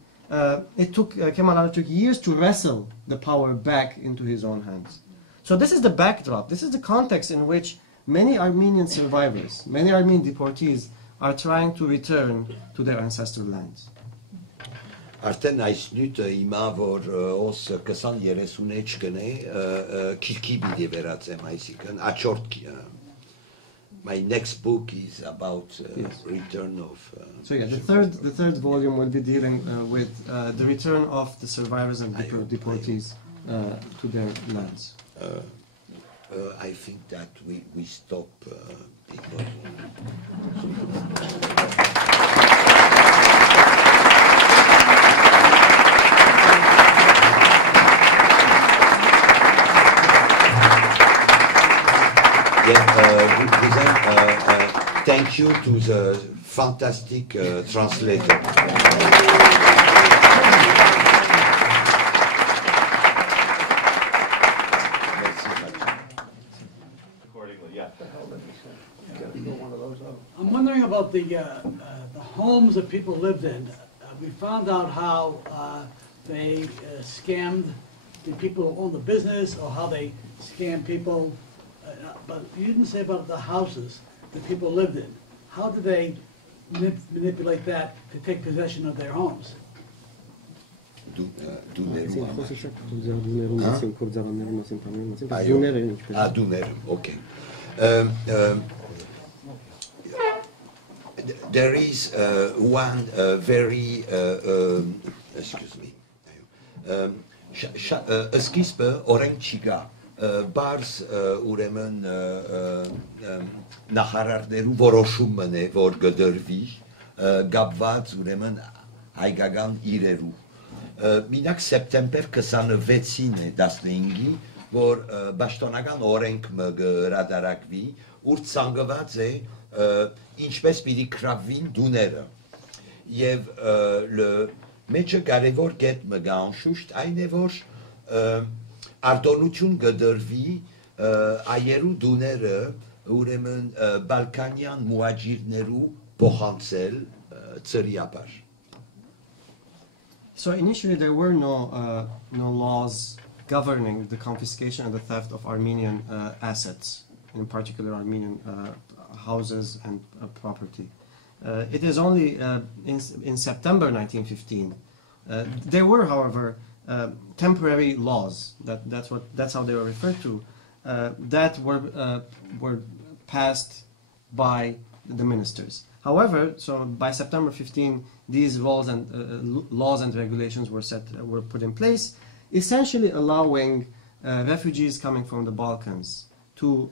it took Kemal Atatürk years to wrestle the power back into his own hands. So this is the backdrop, this is the context in which many Armenian survivors, many Armenian deportees are trying to return to their ancestral lands. Արդեն այս նյութը հիմա, որ ոս 20-30 կնե, քիլքի պիտի վերածեմ, այսինքն, աչորդ my next book is about yes. return of... so yeah, the third volume will be dealing with the return of the survivors and deportees to their lands. I think that we stop because... thank you to the fantastic translator. I'm wondering about the homes that people lived in. We found out how they scammed the people who owned the business, or how they scammed people. But you didn't say about the houses that people lived in. How did they manipulate that to take possession of their homes? Okay. There is one very, excuse me, սկիզբը օրենք չկա, բարձ ուրեմն նախարարներու որոշումն է, որ գդրվի, գապված ուրեմն հայկական իրերու։ Մինակ սեպտեմբեր 26-ին է 15-ի, որ պաշտոնական օրենք մը գրադարակվի, ուր ցանկված է ինչպես պիտի կրավվին դուները։ Եվ մեջը կարևոր կետ մը գա անշուշտ այն է, որ արտոնություն գդրվի այերու դուները ուրեմն բալկանյան մուաջիրներու փոխանցել ծրիապար։ So initially there were no laws governing the confiscation and the theft of Armenian assets, in particular Armenian houses and property. It is only in September 1915. There were, however, temporary laws, that's how they were referred to, that were passed by the ministers. However, so by September 15, these laws and regulations were put in place, essentially allowing refugees coming from the Balkans to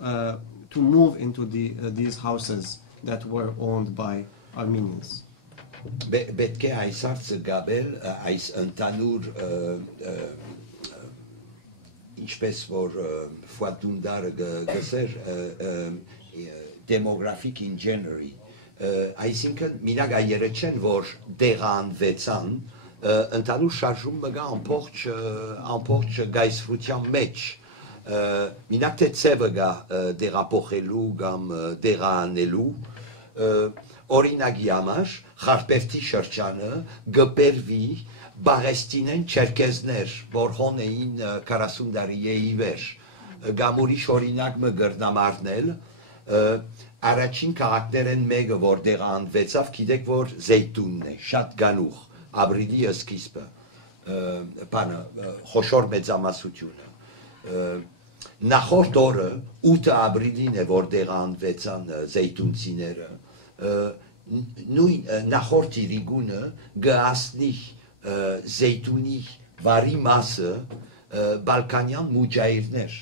move into these houses that were owned by Armenians. Պետք է այս հարցը գաբել այս ընդհանուր ինչպես որ Ֆուատունդարը գսեր demographic engineering այսինքն մինակ այերը չեն որ դեղանվեցան ընդհանուր շարժումը գա ամբողջ գայսրության մեջ մինակ թե ցևը գա դեղափոխելու կամ դեղանելու օրինակի համար Խարպերտի շրջանը գբերվի Բաղեստինեն չերկեզներ որ հոն էին 40 տարի ի վեր կամ ուրիշ օրինակ մը գրնամարնել առաջին քաղաքներեն մեկը որ դեղանվեցավ գիտեք որ Զեյտունն է շատ գանուխ ապրիլի սկիզբը բանը խոշոր մեծամասնությունը նախորդ օրը 8 ապրիլին է որ դեղանվեցան Զեյտունցիները նույն նախորդ իրիգունը գասնի Զեյտունի վարի մասը բալկանյան մուջայիրներ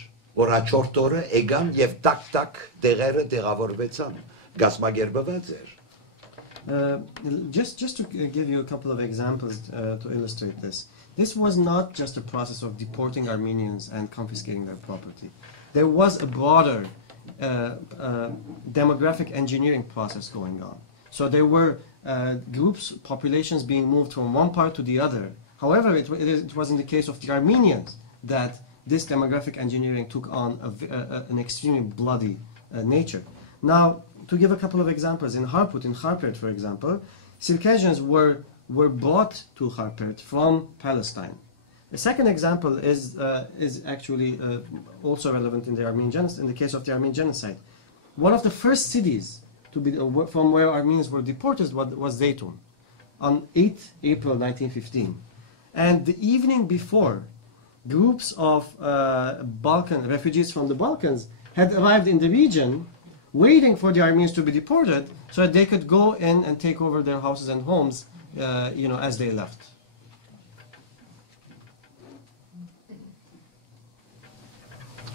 որ հաջորդ օրը եկան եւ տակ դեղերը դեղավորվեցան գազմագերբված էր Just to give you a couple of examples to illustrate this. This was not just a process of deporting Armenians and confiscating their property. There was a broader demographic engineering process going on. So there were groups, populations being moved from one part to the other. However, it was in the case of the Armenians that this demographic engineering took on an extremely bloody nature. Now, to give a couple of examples, in Kharpert, for example, Circassians were brought to Kharpert from Palestine. The second example is actually also relevant in the in the case of the Armenian Genocide. One of the first cities to be from where Armenians were deported was Zeytun on 8 April 1915. And the evening before, groups of Balkan refugees from the Balkans had arrived in the region waiting for the Armenians to be deported so that they could go in and take over their houses and homes as they left.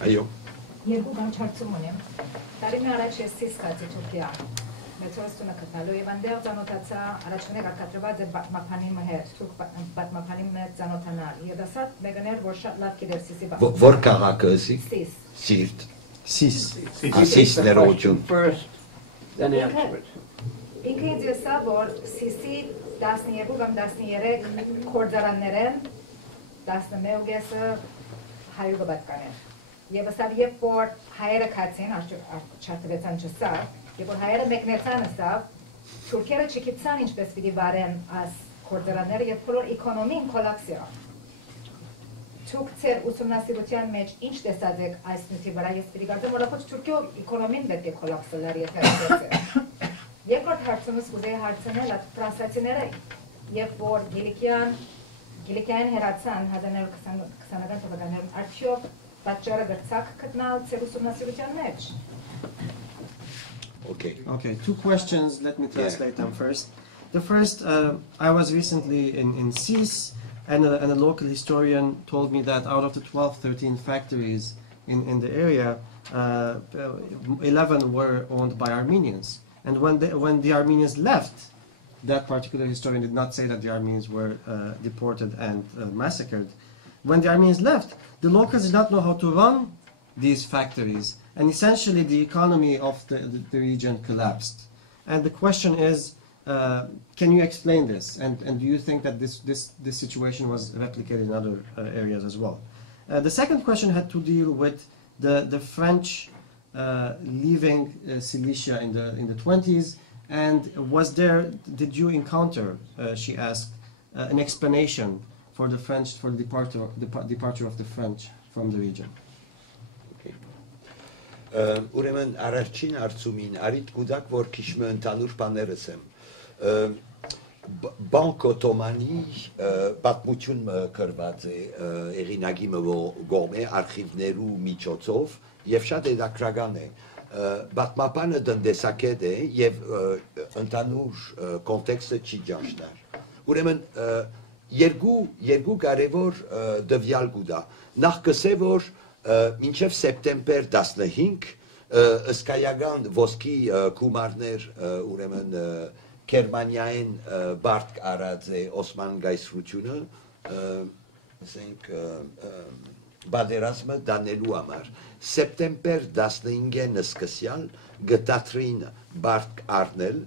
Այո Երկու բան հարցում ունեմ։ Տարիներ առաջ ես սիս կացի Թուրքիա։ Մեծորստունը գտնալու եւ այնտեղ ծանոթացա առաջնե կակատրված է պատմապանի հետ, թուրք պատմապանի հետ ծանոթանալ։ Եվ ասա մեգաներ որ շատ լավ գիտեր սիսի բան։ Որ քաղաքը էսի։ Սիս։ Սիրտ։ Սիս ներողություն։ First, then afterwards. Ինքը ինձ ասա որ սիսի 12 կամ 13 կորձարաններ են 11-ը հայուգը պատկաներ։ Եվ ասավ երբ որ հայերը քացին չարտվեցան չսավ, երբ որ հայերը մեկնեցան ասավ, թուրքերը չգիտան ինչպես պիտի վարեն այս կորձարանները եւ բոլոր էկոնոմին կոլապսի։ Թուրք ծեր ուսումնասիրության մեջ ինչ տեսած եք այս նյութի վրա, ես պիտի գիտեմ որ ապա Թուրքիո էկոնոմին պետք է կոլապսելար եթե այդպես։ Երկրորդ հարցումս կուզեի հարցնել այդ ֆրանսիացիները, երբ որ Գիլիկյան հերացան 1920-ական թվականներում արդյոք պատճառը գրծակ գտնալ ծեր ուսումնասիրության մեջ։ Okay, two questions. Let me translate them first. The first, I was recently in Sis, and a local historian told me that out of the 12, 13 factories in the area, 11 were owned by Armenians. And when the Armenians left, that particular historian did not say that the Armenians were deported and massacred. When the Armenians left, the locals did not know how to run these factories, and essentially the economy of the region collapsed. And the question is, can you explain this? And do you think that this situation was replicated in other areas as well? The second question had to deal with the French leaving Cilicia in the 20s And did you encounter, she asked, an explanation for the French, for the departure of the French from the region? Ուրեմն առաջին հարցումին արիտ գուդակ որ քիչմը ընդանուր բաներս եմ Բանկ օտոմանի պատմություն կրված է եղինագի գոմե արխիվներու միջոցով եւ շատ հետաքրական է պատմապանը տնտեսակետ է եւ ընդանուր կոնտեքստը չի ճաշնար ուրեմն երկու կարևոր դվյալ գուդա նախ կսե որ մինչև սեպտեմբեր 15 ըսկայական ոսկի գումարներ ուրեմն Գերմանիային բարդ արած է Օսման գայսրությունը ասենք բادرազմը դանելու համար սեպտեմբեր 15-ին սկսյալ գտածրին բարդ առնել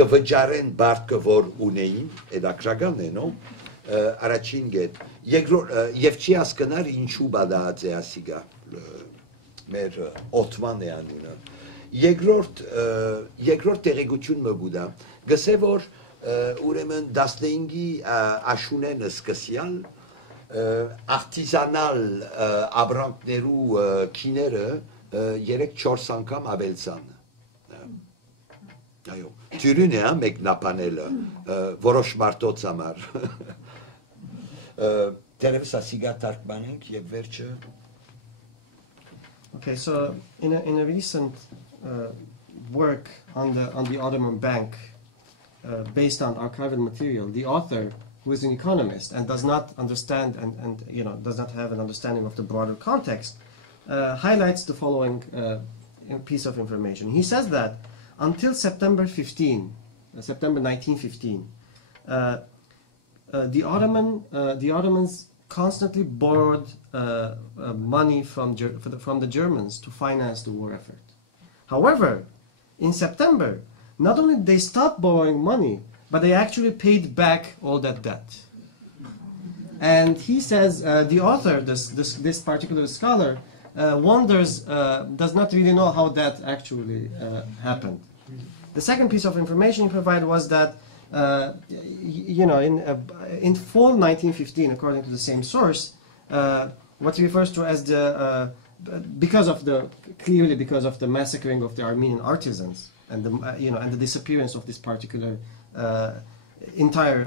գվճարեն բարդը որ ունեին էդակրական է նո առաջին գետ եւ չի հասկանար ինչու բադած է ասիգա մեր օթման է անունը երկրորդ տեղեկություն մգուդա գսե որ ուրեմն 15-ի աշունեն սկսյալ արտիզանալ աբրանքներու քիները 3-4 անգամ ավելցան այո Թյուրին է մեկնաբանելը որոշ մարդոց համար Terevs asiga tarkbanink եւ վերջը Okay, so in a recent work on the Ottoman Bank based on archival material, the author, who is an economist and does not understand and does not have an understanding of the broader context, highlights the following piece of information. He says that until September 1915, the Ottomans constantly borrowed money from the Germans to finance the war effort. However, in September, not only did they stop borrowing money, but they actually paid back all that debt. And he says the author, this particular scholar, wonders, does not really know how that actually happened. The second piece of information he provided was that in fall 1915, according to the same source, what he refers to as because of the massacring of the Armenian artisans and the disappearance of this particular entire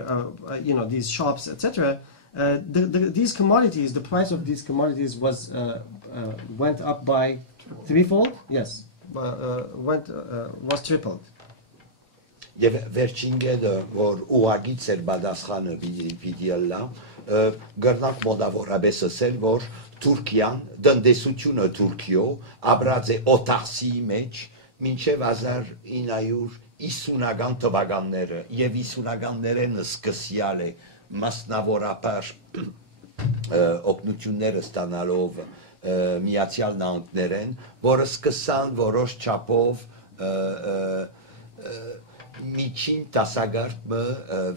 these shops, etc. These commodities, the price of these commodities went up by threefold. Yes, was tripled. Եվ վերջին գեդը, որ ուղագից էր բադասխանը վիդիալլա, գրնանք մոդավորապես ասել, որ Թուրքիան, դնդեսությունը Թուրքիո, ապրած է օտարսիի մեջ, մինչև 1950-ական թվականները, և 50-ականներեն սկսյալ է մասնավորապես օգնությունները ստանալով Միացյալ Նահանգներեն, որը սկսան որոշ չափով միջին տասագարտը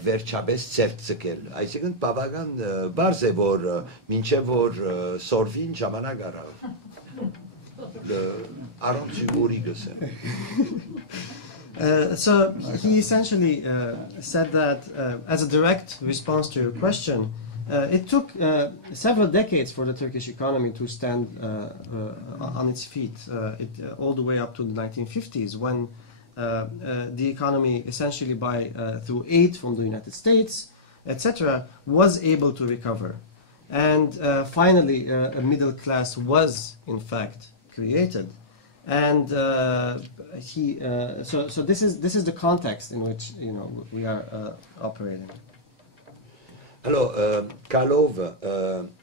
վերջապես ցերծկել այսինքն բավական բարձ է որ մինչև որ սորվին ժամանակ առավ առանց ջուրի գսեմ So he essentially said that as a direct response to your question, it took several decades for the Turkish economy to stand on its feet, all the way up to the 1950s when the economy essentially through aid from the United States, etc., was able to recover. And finally, a middle class was in fact created. And so this is the context in which we are operating. Alors, Kalov,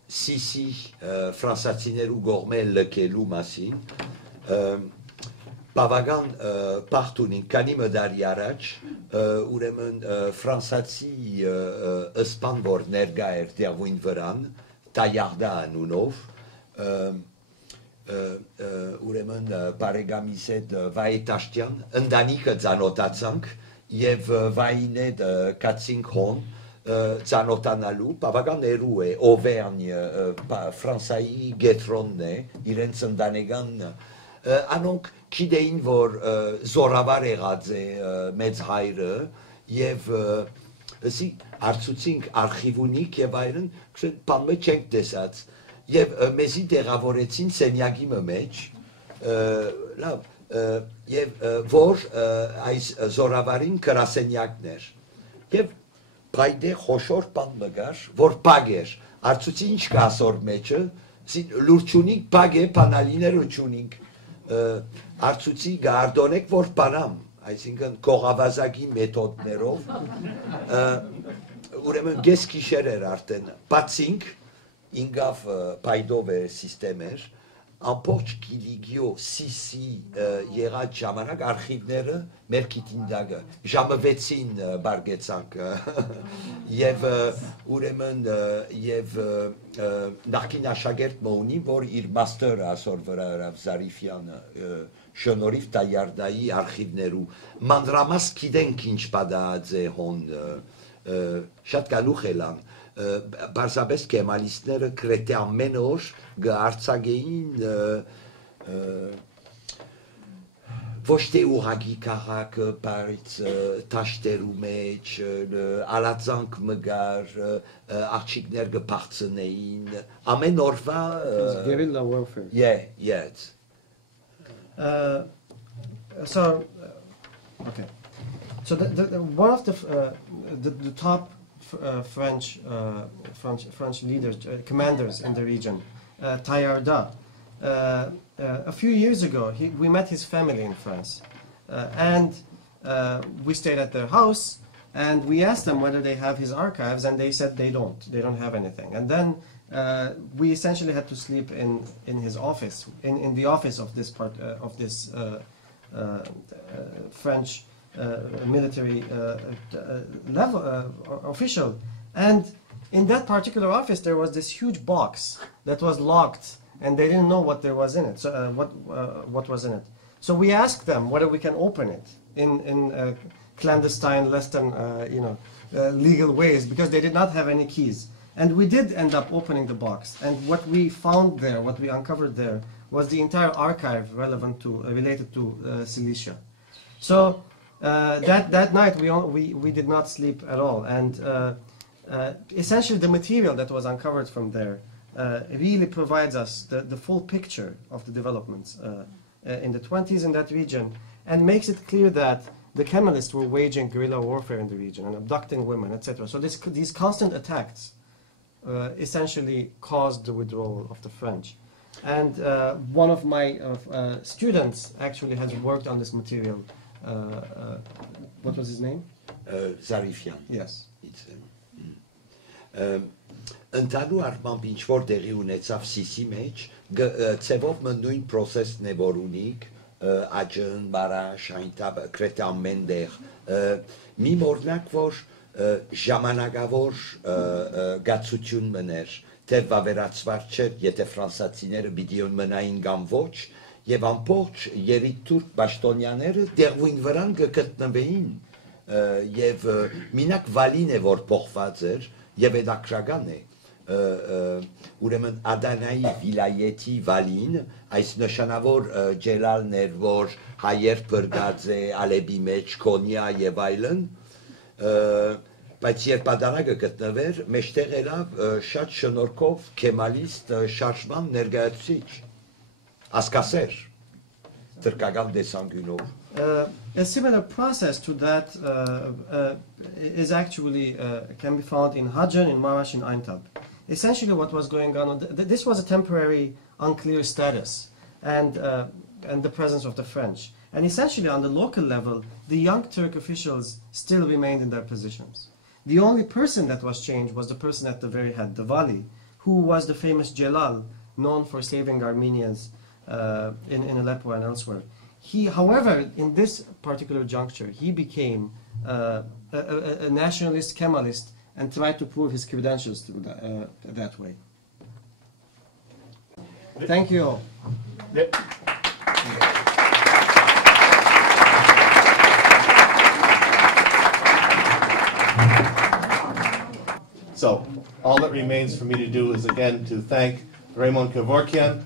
Sisi, Fransatineru Gourmet Lekelu Massin, Բավական պարտունին կանի մդարի առաջ ուրեմն ֆրանսացի ըսպան որ ներկա էր դեղույն վրան տայարդա անունով ուրեմն բարեկամիս հետ վայետաշտյան ընտանիքը ծանոթացանք եւ վային հետ կացինք հոն ծանոթանալու բավական ներու է Օվերնյ Ֆրանսայի գետրոնն է իրենց ընտանեկան անոնք գիտեին, որ զորավար եղած է մեծ հայրը եւ ասի արցուցինք արխիվունիկ եւ այլն, բան մեջ չենք տեսած եւ մեզի տեղավորեցին սենյակի մեջ լավ եւ որ այս զորավարին գրասենյակներ եւ բայդե խոշոր բան մգար որ բագեր արցուցի ինչ կա ասոր մեջը լուրչունիկ բագ է պանալիներ ուչունիկ արցուցի գարդոնեք որ բանամ այսինքն կողավազակի մեթոդներով ուրեմն գես գիշեր էր արդեն բացինք ինգավ բայդով է սիստեմեր ամբողջ գիլիգիո սիսի եղած ժամանակ արխիվները մեր գիտինդագը ժամը 6-ին բարգեցանք եւ ուրեմն եւ նախկին աշակերտ մոնի որ իր մաստերը ասոր վրա հրավ Զարիֆյանը շնորհիվ Տայարդայի արխիվներու մանրամաս գիտենք ինչ պատահած է հոն շատ գալուխ էլան Բարսաբես կեմալիստները կրետե ամեն օր գարցագեին ոչ թե ուղագի քաղաքը բարից տաշտերու մեջ ալածանք մգար աղջիկներ գփախցնեին ամեն օրվա guerrilla warfare. Yeah, yes. So one of the top French leaders, commanders in the region, Tayarda. A few years ago, we met his family in France, and we stayed at their house, and we asked them whether they have his archives, and they said they don't have anything. And then we essentially had to sleep in his office, in the office of this French military official, and in that particular office there was this huge box that was locked, and they didn't know what there was in it. So what was in it? So we asked them whether we can open it in clandestine, less than legal ways, because they did not have any keys. And we did end up opening the box, and what we found there, what we uncovered there, was the entire archive related to Cilicia. So that night we did not sleep at all, and essentially the material that was uncovered from there really provides us the full picture of the developments in the 20s in that region, and makes it clear that the Kemalists were waging guerrilla warfare in the region and abducting women, etc. So these constant attacks essentially caused the withdrawal of the French. And one of my students actually has worked on this material. What was his name? Zarifian. Yes. Ընդհանուր առմամբ ինչ որ տեղի ունեցավ սիսի մեջ, ծևով նույն process-ն է որ ունիք, աջն, մարաշ, այնտեղ կրեթե ամեն տեղ, մի օրինակ որ ժամանակավոր գացություն մներ, թե վավերացված չէր, եթե ֆրանսացիները պիտի մնային կամ ոչ, եւ ամբողջ երիտուրք պաշտոնյաները տեղույն վրան կգտնվեին, եւ մինակ վալին է որ փոխված էր, եւ հետաքրական է, ուրեմն Ադանայի վիլայեթի վալին, այս նշանավոր ջելալն էր, որ հայեր բրգած է Ալեբի մեջ, Կոնիա եւ այլն, բայց երբ Ադանագը գտնվեր, մեջտեղ ելավ շատ շնորհքով կեմալիստ շարժման ներկայացուցիչ, ասկասեր, թրկական դեսանգյունով. A similar process to that is actually can be found in Hajan, in Marash, in Aintab. Essentially, what was going on? This was a temporary, unclear status, and the presence of the French. And essentially, on the local level, the young Turk officials still remained in their positions. The only person that was changed was the person at the very head, the Vali, who was the famous Jalal, known for saving Armenians in Aleppo and elsewhere. However, in this particular juncture, he became a nationalist Kemalist and tried to prove his credentials through that way. Thank you all. So, all that remains for me to do is again to thank Raymond Kévorkian.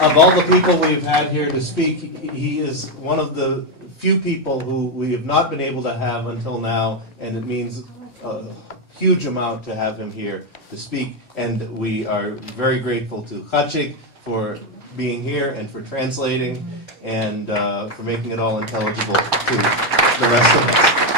Of all the people we've had here to speak, he is one of the few people who we have not been able to have until now, and it means a huge amount to have him here to speak. And we are very grateful to Khatchig for being here and for translating and for making it all intelligible to the rest of us.